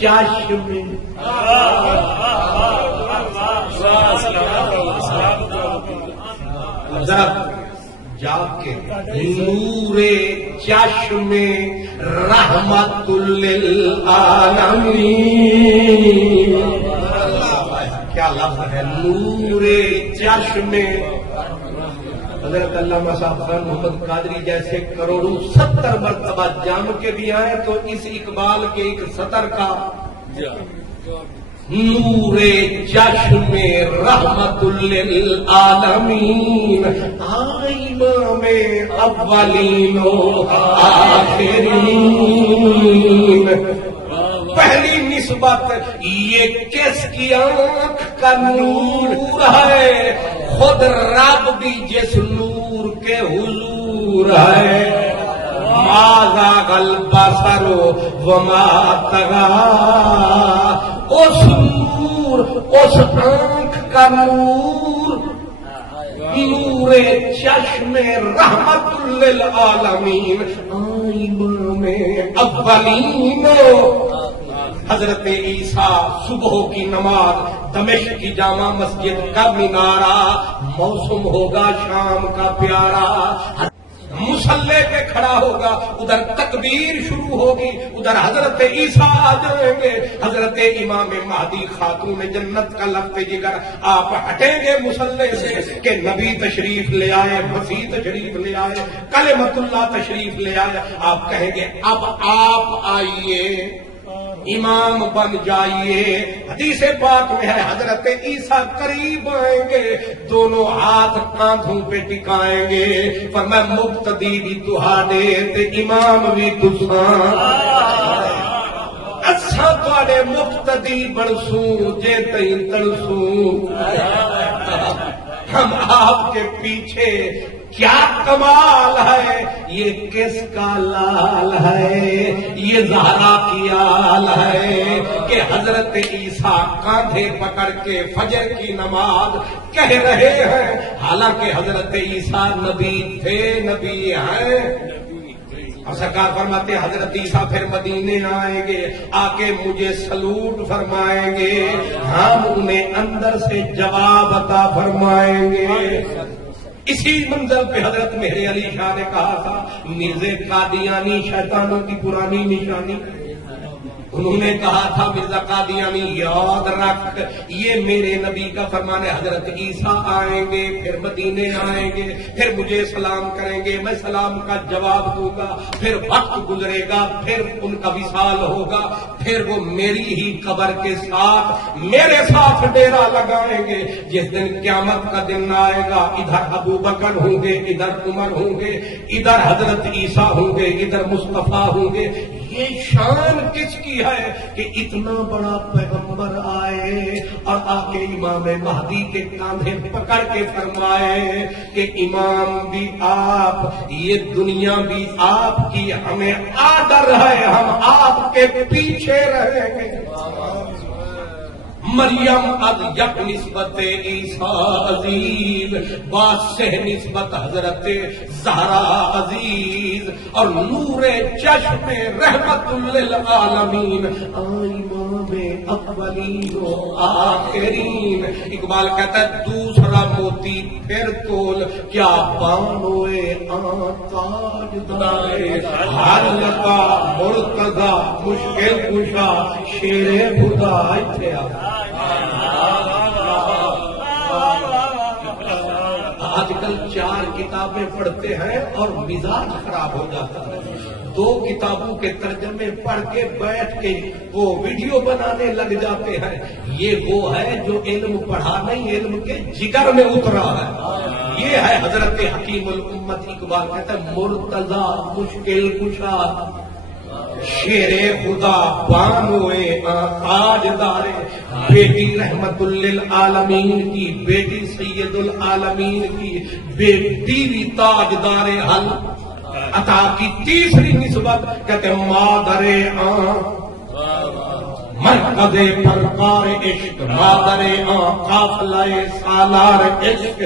چشم. حضرت جاگ کے نور چشم رحمت للعالمین. کیا لفظ ہے نور چشم. حضرت علامہ صاحب خان محمد قادری جیسے کروڑوں 70 مرتبہ جام کے بھی آئے تو اس اقبال کے ایک سطر کا نور چشم رحمت للعالمین امام اولین و آخرین. پہلی نسبت یہ کس کی آنکھ کا نور ہے، خود رب بھی جس نور کے حضور ہے، ماذا البصر وما طغى، اس نور، اس آنکھ کا نور، نور چشم رحمت للعالمین، امام اولین حضرت عیسیٰ صبح کی نماز، دمشق کی جامع مسجد کا مینارہ، موسم ہوگا شام کا پیارا، مسلح پہ کھڑا ہوگا، ادھر تکبیر شروع ہوگی، ادھر حضرت عیسیٰ آ جائیں گے، حضرت امام مہدی خاتون جنت کا لفظ جگر، آپ ہٹیں گے مسلح سے کہ نبی تشریف لے آئے، مسیح تشریف لے آئے، کلمت اللہ تشریف لے آئے، آپ کہیں گے اب آپ آئیے، امام بن جائیے۔ حدیث پاک میں ہے حضرت عیسیٰ قریب آئیں گے، دونوں ہاتھ کاندھوں پہ ٹکائیں گے، فرمایا مقتدی بھی تہاڈے تے امام بھی تساں، اچھا تواڈے مقتدی بنسوں جے تئیں تڑسوں، ہم آپ کے پیچھے کیا کمال ہے، یہ کس کا لال ہے، یہ زہرا کی آل ہے کہ حضرت عیسیٰ کاندھے پکڑ کے فجر کی نماز کہہ رہے ہیں، حالانکہ حضرت عیسیٰ نبی تھے، نبی ہیں۔ اور سرکار فرماتے ہیں حضرت عیسیٰ پھر مدینے آئیں گے، آ کے مجھے سلوٹ فرمائیں گے، ہم انہیں اندر سے جواب عطا فرمائیں گے۔ اسی منزل پہ حضرت مہر علی شاہ نے کہا تھا مرزا قادیانی شیطانوں کی پرانی نشانی، انہوں نے کہا تھا مرزا قادیانی یاد رکھ یہ میرے نبی کا فرمان ہے، حضرت عیسیٰ آئیں گے پھر مدینے آئیں گے، پھر مجھے سلام کریں گے، میں سلام کا جواب دوں گا، پھر وقت گزرے گا، پھر ان کا وصال ہوگا، پھر وہ میری ہی قبر کے ساتھ میرے ساتھ ڈیرا لگائیں گے۔ جس دن قیامت کا دن آئے گا، ادھر ابو بکر ہوں گے، ادھر عمر ہوں گے، ادھر حضرت عیسیٰ ہوں گے، ادھر مصطفیٰ ہوں گے۔ یہ شان کس کی ہے کہ اتنا بڑا پیغمبر آئے اور آ کے امام مہدی کے کاندھے پکڑ کے فرمائے کہ امام بھی آپ، یہ دنیا بھی آپ کی، ہمیں آڈر ہے، ہم آپ کے پیچھے رہیں گے۔ مریم از یک نسبت عیسیٰ عزیز، بادشاہ نسبت حضرت زہرا عزیز، اور نور چشم رحمت للعالمین، امام اولین و آخرین۔ اقبال کہتا ہے دوسرا موتی پھر تول، کیا بانوئے تاجدار حلقہ مرتضی مشکل کشا شیر خدا تھے۔ آج کل 4 کتابیں پڑھتے ہیں اور مزاج خراب ہو جاتا ہے، 2 کتابوں کے ترجمے پڑھ کے بیٹھ کے وہ ویڈیو بنانے لگ جاتے ہیں۔ یہ وہ ہے جو علم پڑھا نہیں، علم کے جگر میں اترا ہے۔ یہ ہے حضرت حکیم الامت۔ اقبال کہتا ہے مرتضی مشکل کشا شیر خدا بانوئے تاجدار، بیٹی رحمت للعالمین کی، بیٹی سید العالمین کی، بیٹی تاجدار حل عطا کی تیسری نسبت کہتے ہیں مادر مرکز پرکار عشق، مادر قافلہ سالار عشق،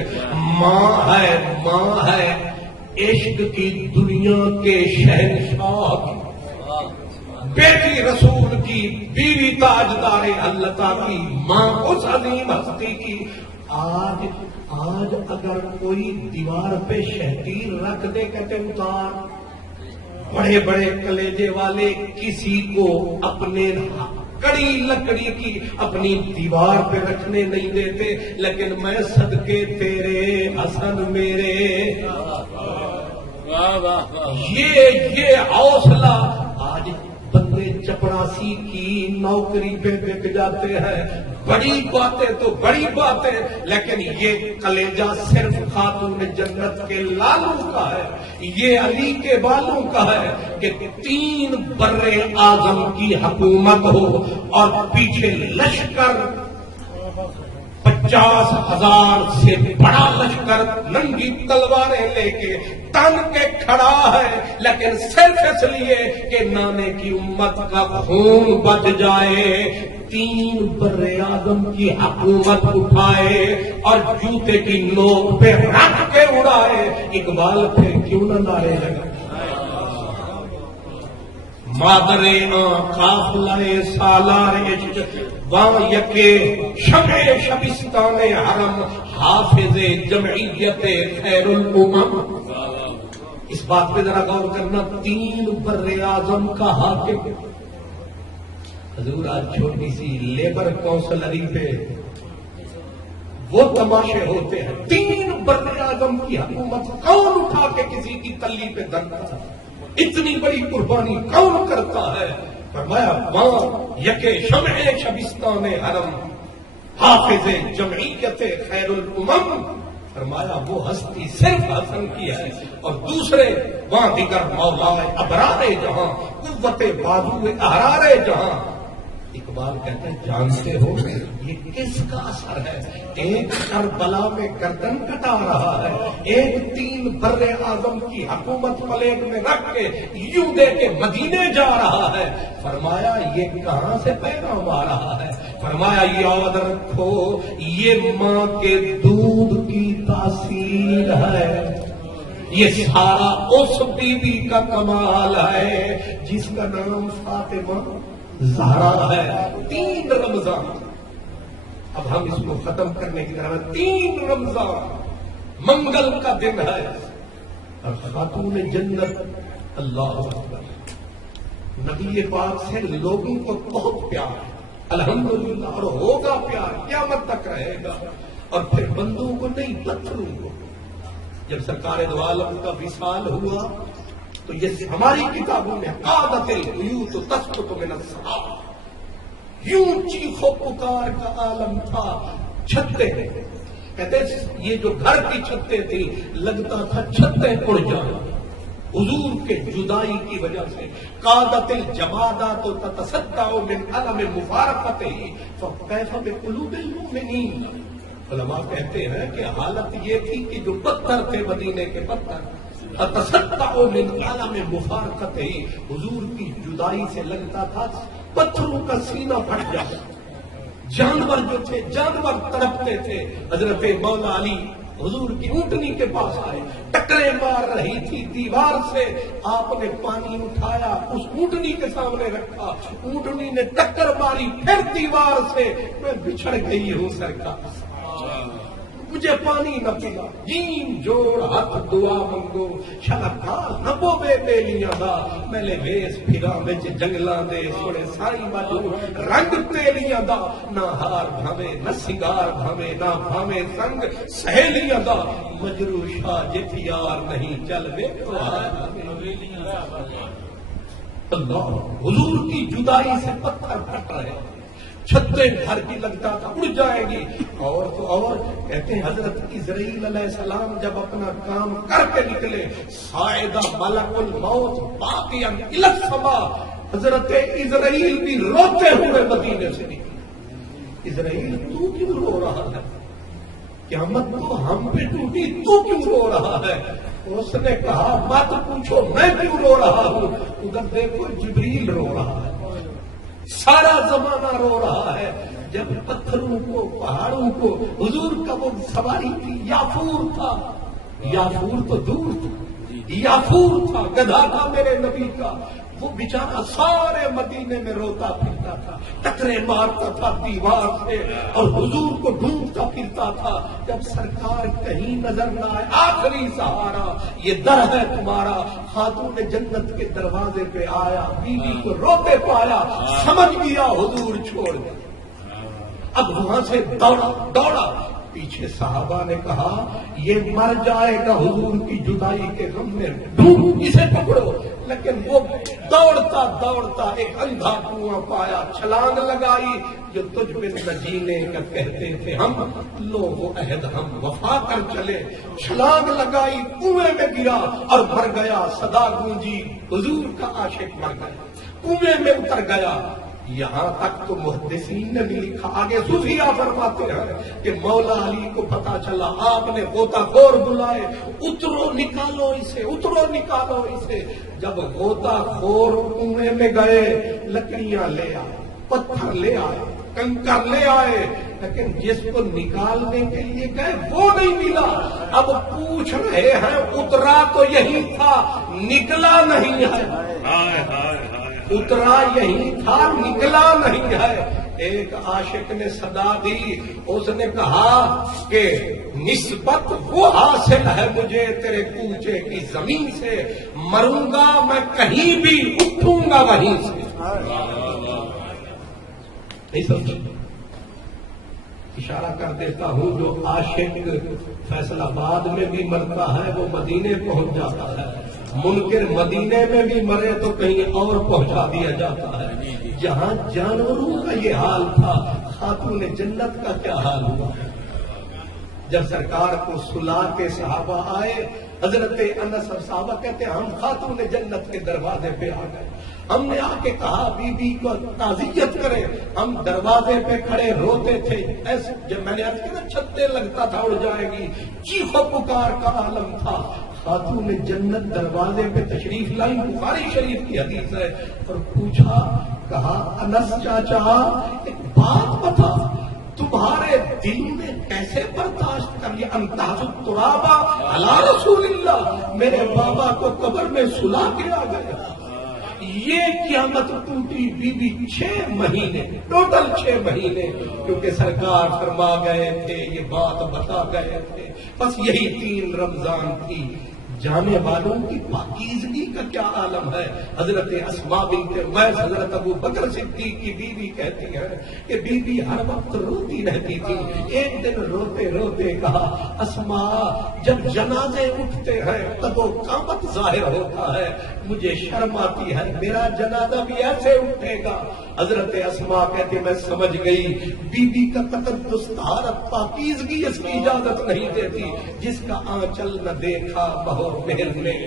ماں ہے عشق کی دنیا کے شہنشاہ کی، بیٹی رسول کی، بیوی تاجدار اللہ کی، ماں اس عظیم ہستی کی۔ آج اگر کوئی دیوار پہ شہتیر رکھ دے کہتے اتار، بڑے بڑے کلیجے والے کسی کو اپنے کڑی لکڑی کی اپنی دیوار پہ رکھنے نہیں دیتے، لیکن میں صدقے تیرے حسن میرے، یہ حوصلہ آج بندے چپڑاسی کی نوکری پہ بک جاتے ہیں۔ بڑی باتیں تو بڑی باتیں، لیکن یہ کلیجہ صرف خاتون جنت کے لالوں کا ہے، یہ علی کے بالوں کا ہے کہ 3 بر اعظم کی حکومت ہو اور پیچھے لشکر 50,000 سے بڑا لشکر ننگی تلواریں لے کے تن کے کھڑا ہے، لیکن صرف اس لیے کہ نانے کی امت کا خون بچ جائے 3 بر اعظم کی حکومت اٹھائے اور جوتے کی نوک پہ رکھ کے اڑائے۔ اقبال پھر کیوں نہ نعرے لگا؟ مادرے قافلہ سالار عشق وہاں یکے شمع شبستان حرم حافظ جمعیت خیر الامم۔ اس بات پہ ذرا غور کرنا، 3 بر اعظم کا حاکم۔ حضور آج چھوٹی سی لیبر کونسلری پہ وہ تماشے ہوتے ہیں، 3 بر اعظم کی حکومت کون اٹھا کے کسی کی تلی پہ دھرتا ہے؟ اتنی بڑی قربانی کون کرتا ہے؟ فرمایا وہاں یکے شمع شبستان حرم حافظ جمعیت خیر الامم، فرمایا وہ ہستی صرف حسن کی ہے، اور دوسرے وہاں دیگر مولا ابرار جہاں قوت بازو احرار جہاں۔ اقبال کہتے ہیں جانتے ہو یہ کس کا اثر ہے؟ ایک کربلا میں گردن کٹا رہا ہے، ایک 3 بر اعظم کی حکومت پلیٹ میں رکھ کے یوں دے کے مدینے جا رہا ہے۔ فرمایا یہ کہاں سے پیغام آ رہا ہے؟ فرمایا یاد رکھو یہ ماں کے دودھ کی تاثیر ہے، یہ سارا اس بی بی کا کمال ہے جس کا نام فاطمہ زہرا ہے۔ 3 رمضان، اب ہم اس کو ختم کرنے کی طرف، 3 رمضان منگل کا دن ہے اور خاتون جنت اللہ اکبر، نبی پاک سے لوگوں کو بہت پیار ہے الحمدللہ، اور ہوگا پیار قیامت تک رہے گا، اور پھر بندوں کو نہیں پتھروں کو۔ جب سرکار دو عالم کا وصال ہوا تو یہ ہماری کتابوں میں قادت البیوت تسقط من السحاب، یوں چیخ و پکار کا عالم تھا۔ چھتیں کہتے یہ جو گھر کی چھتیں تھی لگتا تھا چھتیں اڑ جائیں حضور کے جدائی کی وجہ سے۔ قادت الجمادات تتصدع من الم مفارقتہ فکیف بقلوب المؤمنین۔ علماء کہتے ہیں کہ حالت یہ تھی کہ جو پتھر تھے مدینے کے پتھر تصدع من عالم مفارقتہ، حضور کی جدائی سے لگتا تھا پتھروں کا سینہ پھٹ جاتا۔ جانور جو تھے جانور تڑپتے تھے۔ حضرت مولا علی حضور کی اونٹنی کے پاس آئے، ٹکریں مار رہی تھی دیوار سے، آپ نے پانی اٹھایا اس اونٹنی کے سامنے رکھا، اونٹنی نے ٹکر ماری پھر دیوار سے، میں بچھڑ گئی ہوں سرکار، مجھے پانی نہ پلا۔ جین جوڑ ہاتھ دعا منگو شلکار نہ بوے بیلیاں دا، میلے ویس پھرا وچ جنگلاں دے سوڑے سائی واجو رنگ تیلیاں دا، نہ ہار بھاوے نہ سنگار بھاوے نہ بھاوے سنگ سہیلیاں دا، مجرو شاہ جت یار نہیں چل وے تو اللہ۔ حضور کی جدائی سے پتھر پھٹ رہے، چھتیں گھر کی لگتا تھا اڑ جائے گی، اور تو اور کہتے ہیں حضرت اسرائیل علیہ السلام جب اپنا کام کر کے نکلے، صاعدہ ملک الموت باقیاً الی السماء، حضرت اسرائیل بھی روتے ہوئے مدینے سے نکلے۔ اسرائیل تو کیوں رو رہا ہے؟ قیامت تو ہم پہ ٹوٹی، تو کیوں رو رہا ہے؟ اس نے کہا مت پوچھو میں کیوں رو رہا ہوں، ادھر دیکھو جبریل رو رہا ہے، سارا زمانہ رو رہا ہے۔ جب پتھروں کو پہاڑوں کو حضور کا وہ سواری تھی، یافور تھا، یافور تو دور تھا، یافور تھا گدھا تھا میرے نبی کا، وہ بیچارہ سارے مدینے میں روتا پھرتا تھا، ٹکرے مارتا تھا دیوار سے اور حضور کو ڈھونڈتا پھرتا تھا۔ جب سرکار کہیں نظر نہ آئے، آخری سہارا یہ در ہے تمہارا، خاتون جنت کے دروازے پہ آیا، بیوی کو روتے پایا، سمجھ گیا حضور چھوڑ گئے۔ اب وہاں سے دوڑا، پیچھے صحابہ نے کہا یہ مر جائے گا حضور کی جدائی کے غم میں، ڈھونڈ اسے پکڑو، لیکن وہ دوڑتا ایک اندھا کنواں پایا، چھلانگ لگائی، جو تجھ میں نہ جینے کا کہتے تھے ہم، لو وہ عہد ہم وفا کر چلے، چھلانگ لگائی کنویں میں گرا اور مر گیا، صدا گونجی حضور کا عاشق مر گیا، کنویں میں اتر گیا۔ یہاں تک تو محدثین نے بھی لکھا، آگے صوفیہ فرماتے ہیں کہ مولا علی کو پتا چلا، آپ نے غوطہ خور بلائے، اترو نکالو اسے، اترو نکالو اسے۔ جب غوطہ خور کنویں میں گئے، لکڑیاں لے آئے، پتھر لے آئے، کنکر لے آئے، لیکن جس کو نکالنے کے لیے گئے وہ نہیں ملا۔ اب پوچھ رہے ہیں اترا تو یہی تھا، نکلا نہیں ہے، اترا یہی تھا، نکلا نہیں ہے۔ ایک عاشق نے صدا دی، اس نے کہا کہ نسبت وہ حاصل ہے مجھے تیرے کوچے کی زمین سے، مروں گا میں کہیں بھی، اٹھوں گا وہیں سے۔ نہیں سمجھے؟ اشارہ کر دیتا ہوں، جو عاشق فیصل آباد میں بھی مرتا ہے وہ مدینے پہنچ جاتا ہے، منکر مدینے میں بھی مرے تو کہیں اور پہنچا دیا جاتا ہے۔ جہاں جانوروں کا یہ حال تھا، خاتون جنت کا کیا حال ہوا؟ جب سرکار کو سلا کے صحابہ آئے، حضرت انس اور صحابہ کہتے ہیں ہم خاتون جنت کے دروازے پہ آ گئے، ہم نے آ کے کہا بی بی کو تعزیت کریں، ہم دروازے پہ کھڑے روتے تھے، ایسے جب میں نے عرض کیا نا چھتے لگتا تھا اڑ جائے گی، چیخ و پکار کا عالم تھا۔ خاتون جنت دروازے پہ تشریف لائی، بخاری شریف کی حدیث ہے، اور پوچھا، کہا انس چاچا ایک بات بتا، تمہارے دل میں کیسے برداشت کر لیا انتہاز الترابا علی رسول اللہ، میرے بابا کو قبر میں سلا کے آ گیا۔ یہ قیامت ٹوٹی بی بی 6 مہینے، ٹوٹل 6 مہینے، کیونکہ سرکار فرما گئے تھے، یہ بات بتا گئے تھے، بس یہی 3 رمضان تھی۔ جانے والوں کی پاکیزگی کا کیا عالم ہے۔ حضرت اسماء بنت عمیس حضرت ابو بکر صدیق کی بیوی کہتی ہے کہ بیوی ہر وقت روتی رہتی تھی، ایک دن روتے روتے کہا، اسماء جب جنازے اٹھتے ہیں تب وہ قامت ظاہر ہوتا ہے، مجھے شرم آتی ہے، میرا جنازہ بھی ایسے اٹھے گا۔ حضرت اسماء کہتے میں سمجھ گئی بیوی کا تقدس طہارت پاکیزگی اس کی اجازت نہیں دیتی، جس کا آنچل نہ دیکھا بہو محل میں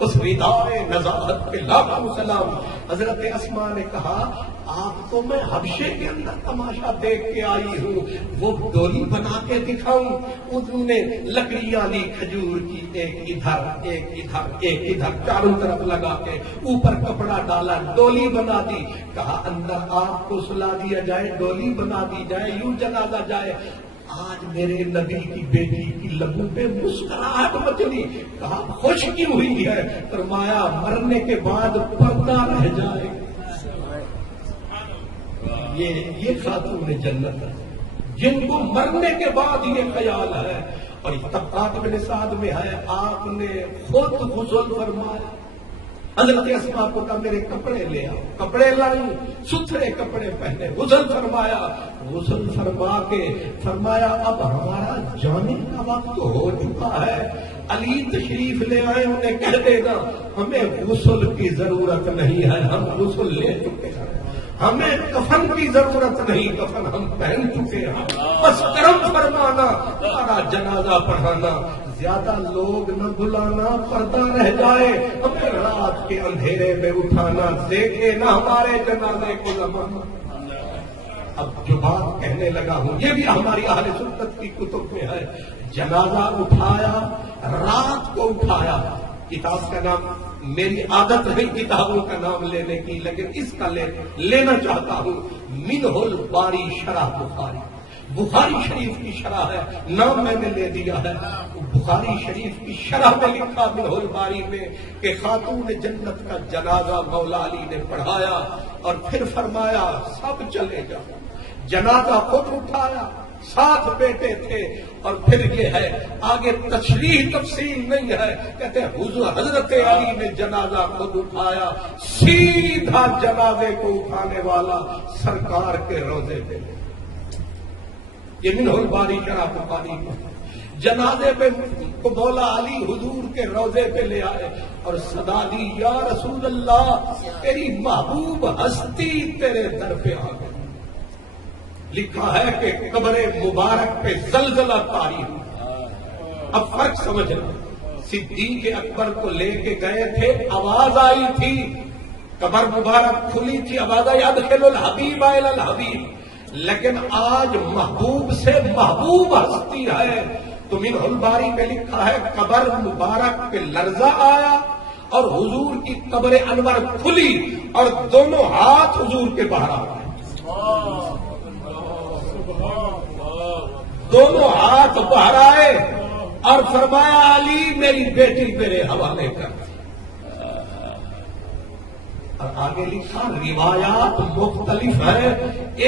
اس ردائے نزاہت پہ لاکھوں سلام۔ حضرت اسماء نے کہا آپ کو میں حبشے کے اندر تماشا دیکھ کے آئی ہوں، وہ ڈولی بنا کے دکھاؤں؟ انہوں نے لکڑیاں لی کھجور کی، ایک ادھر ایک ادھر ایک ادھر، چاروں طرف لگا کے اوپر کپڑا ڈالا، ڈولی بنا دی۔ کہا اندر آپ کو سلا دیا جائے، ڈولی بنا دی جائے، یوں جنازہ جائے۔ آج میرے نبی کی بیٹی کی لبوں پہ مسکراہٹ مچلی۔ کہا خوش کیوں ہوئی ہے؟ فرمایا مرنے کے بعد پردہ رہ جائے۔ یہ خاتون جنت ہے جن کو مرنے کے بعد یہ خیال ہے۔ اور طبقات بن سعد میں ہے، آپ نے خود غسل فرمایا، حضرت اسماء کو کہا میرے کپڑے لے آؤ، کپڑے لائی، ستھرے کپڑے پہنے، غسل فرمایا، غسل فرما کے فرمایا اب ہمارا جانے کا وقت ہو چکا ہے، علی تشریف لے آئے، انہیں کہہ دے گا ہمیں غسل کی ضرورت نہیں ہے، ہم غسل لے چکے ہیں، ہمیں کفن کی ضرورت نہیں، کفن ہم پہن چکے ہیں، بس کرم فرمانا، ہمارا جنازہ پڑھانا، زیادہ لوگ نہ بلانا، پردہ رہ جائے، ہمیں رات کے اندھیرے میں اٹھانا، دیکھے نہ ہمارے جنازے کو لمحہ۔ اب جو بات کہنے لگا ہوں یہ بھی ہماری اہل سنت کی کتب میں ہے، جنازہ اٹھایا، رات کو اٹھایا۔ کتاب کا نام، میری عادت نہیں کتابوں کا نام لینے کی، لیکن اس کا لینا چاہتا ہوں، منہ الباری شرح بخاری، بخاری شریف کی شرح ہے، نام میں نے لے دیا ہے۔ بخاری شریف کی شرح میں لکھا منہ الباری میں کہ خاتون جنت کا جنازہ مولا علی نے پڑھایا اور پھر فرمایا سب چلے جاؤ، جنازہ خود اٹھایا، 7 بیٹے تھے، اور پھر یہ ہے آگے تشریح تفصیل نہیں ہے، کہتے ہیں حضور حضرت علی نے جنازہ خود اٹھایا، سیدھا جنازے کو اٹھانے والا سرکار کے روضے پہ، یہ منہ الباری شرح بخاری میں جنازے پہ کو مولا علی حضور کے روضے پہ لے آئے اور صدا دی یا رسول اللہ تیری محبوب ہستی تیرے در پہ آ گئی۔ لکھا ہے کہ قبر مبارک پہ زلزلہ طاری ہوا۔ اب فرق سمجھنا، صدیق اکبر کو لے کے گئے تھے، آواز آئی تھی قبر مبارک کھلی تھی آبادہ یدخل الحبیب الی الحبیب، لیکن آج محبوب سے محبوب ہستی ہے تو منہ الباری میں لکھا ہے قبر مبارک پہ لرزہ آیا اور حضور کی قبر انور کھلی اور دونوں ہاتھ حضور کے باہر آ گئے، دونوں ہاتھ باہر آئے اور فرمایا علی میری بیٹی میرے حوالے کر۔ اور آگے لکھا روایات مختلف ہیں،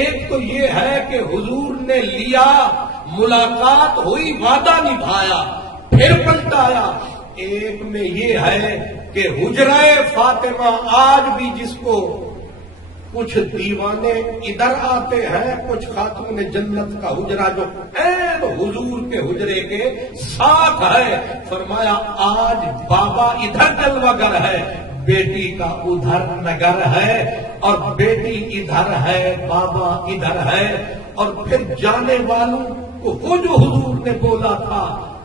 ایک تو یہ ہے کہ حضور نے لیا، ملاقات ہوئی، وعدہ نبھایا، پھر پلٹایا۔ ایک میں یہ ہے کہ حجرہ فاطمہ آج بھی جس کو کچھ دیوانے ادھر آتے ہیں، کچھ خاتون جنت کا حجرہ جو عین حضور کے حجرے کے ساتھ ہے، فرمایا آج بابا ادھر جلوہ گر ہے، بیٹی کا ادھر نگر ہے، اور بیٹی ادھر ہے، بابا ادھر ہے۔ اور پھر جانے والوں کو وہ جو حضور نے بولا تھا،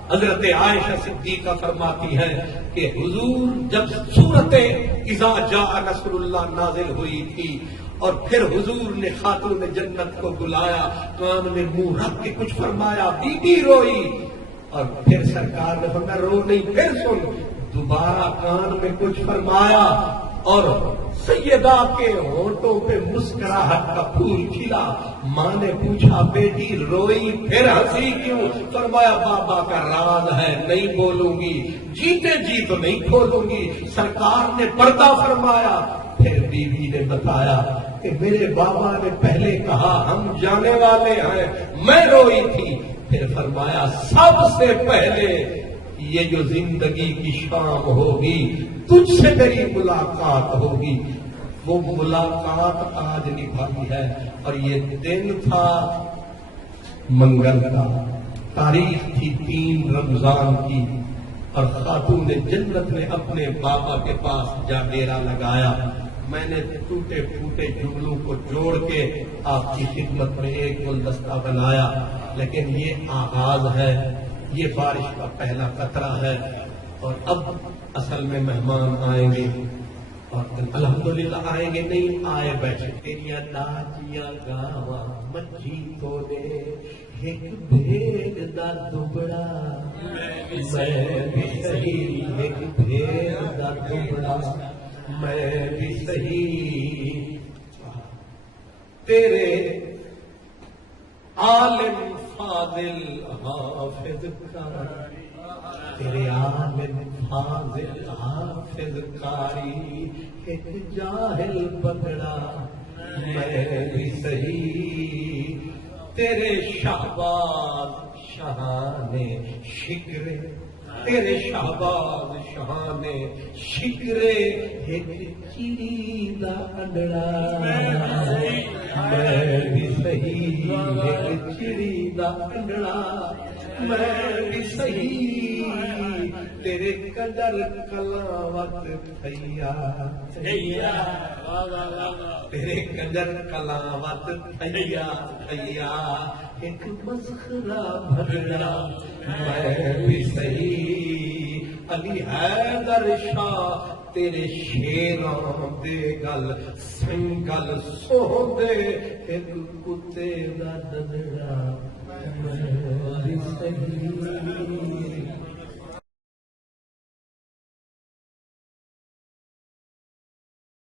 حضرت عائشہ صدیقہ فرماتی ہے کہ حضور جب سورت اذا جاء نصر اللہ نازل ہوئی تھی اور پھر حضور نے خاتون جنت کو بلایا، کان میں منہ رکھ کے کچھ فرمایا، بی بی روئی، اور پھر سرکار نے فرمایا رو نہیں، پھر سن، دوبارہ کان میں کچھ فرمایا اور سیدہ کے ہونٹوں پہ مسکراہٹ کا پھول کھلا۔ ماں نے پوچھا بیٹی روئی پھر ہنسی کیوں؟ فرمایا بابا کا راز ہے نہیں بولوں گی، جیتے جی تو نہیں کھولوں گی۔ سرکار نے پردہ فرمایا، پھر بیوی نے بتایا کہ میرے بابا نے پہلے کہا ہم جانے والے ہیں، میں روئی تھی، پھر فرمایا سب سے پہلے یہ جو زندگی کی شام ہوگی تجھ سے میری ملاقات ہوگی۔ وہ ملاقات آج نبھائی ہے، اور یہ دن تھا منگل کا، تاریخ تھی 3 رمضان کی، اور خاتون جنت نے اپنے بابا کے پاس جا ڈیرا لگایا۔ میں نے ٹوٹے پھوٹے جملوں کو جوڑ کے آپ کی خدمت میں ایک گلدستہ بنایا، لیکن یہ آغاز ہے، یہ بارش کا پہلا قطرہ ہے، اور اب اصل میں مہمان آئیں گے، اور الحمدللہ آئیں گے نہیں آئے بیٹھے۔ تیریا ناچیا گاواں مچھی تو نے ایک بھیڑ دا دبڑا، میں بھی صحیح ایک بھیڑ دا دبڑا، میں بھی صحیح تیرے عالم فاضل حافظ کاری، تیرے عالم فاضل حافظ کاری، ایک جاہل پکڑا، میں بھی صحیح تیرے شہباز شہانے شکرے، تیرے شہباز شہانے شکرے، ایک چڑی دا انڈڑا، میں بھی صحیح ایک چڑی دا انڈڑا، میں بھی صحیح تیرے قدر کلاوت تھیا، تیرے قدر کلاوت تھیا تھیا، ایک مسخرہ بھگڑا، میں بھی صحیح علی حیدر شاہ تیرے شیراں دے گل سنگل سوندے، ایک کتے دا ددڑا، میں بھی صحیح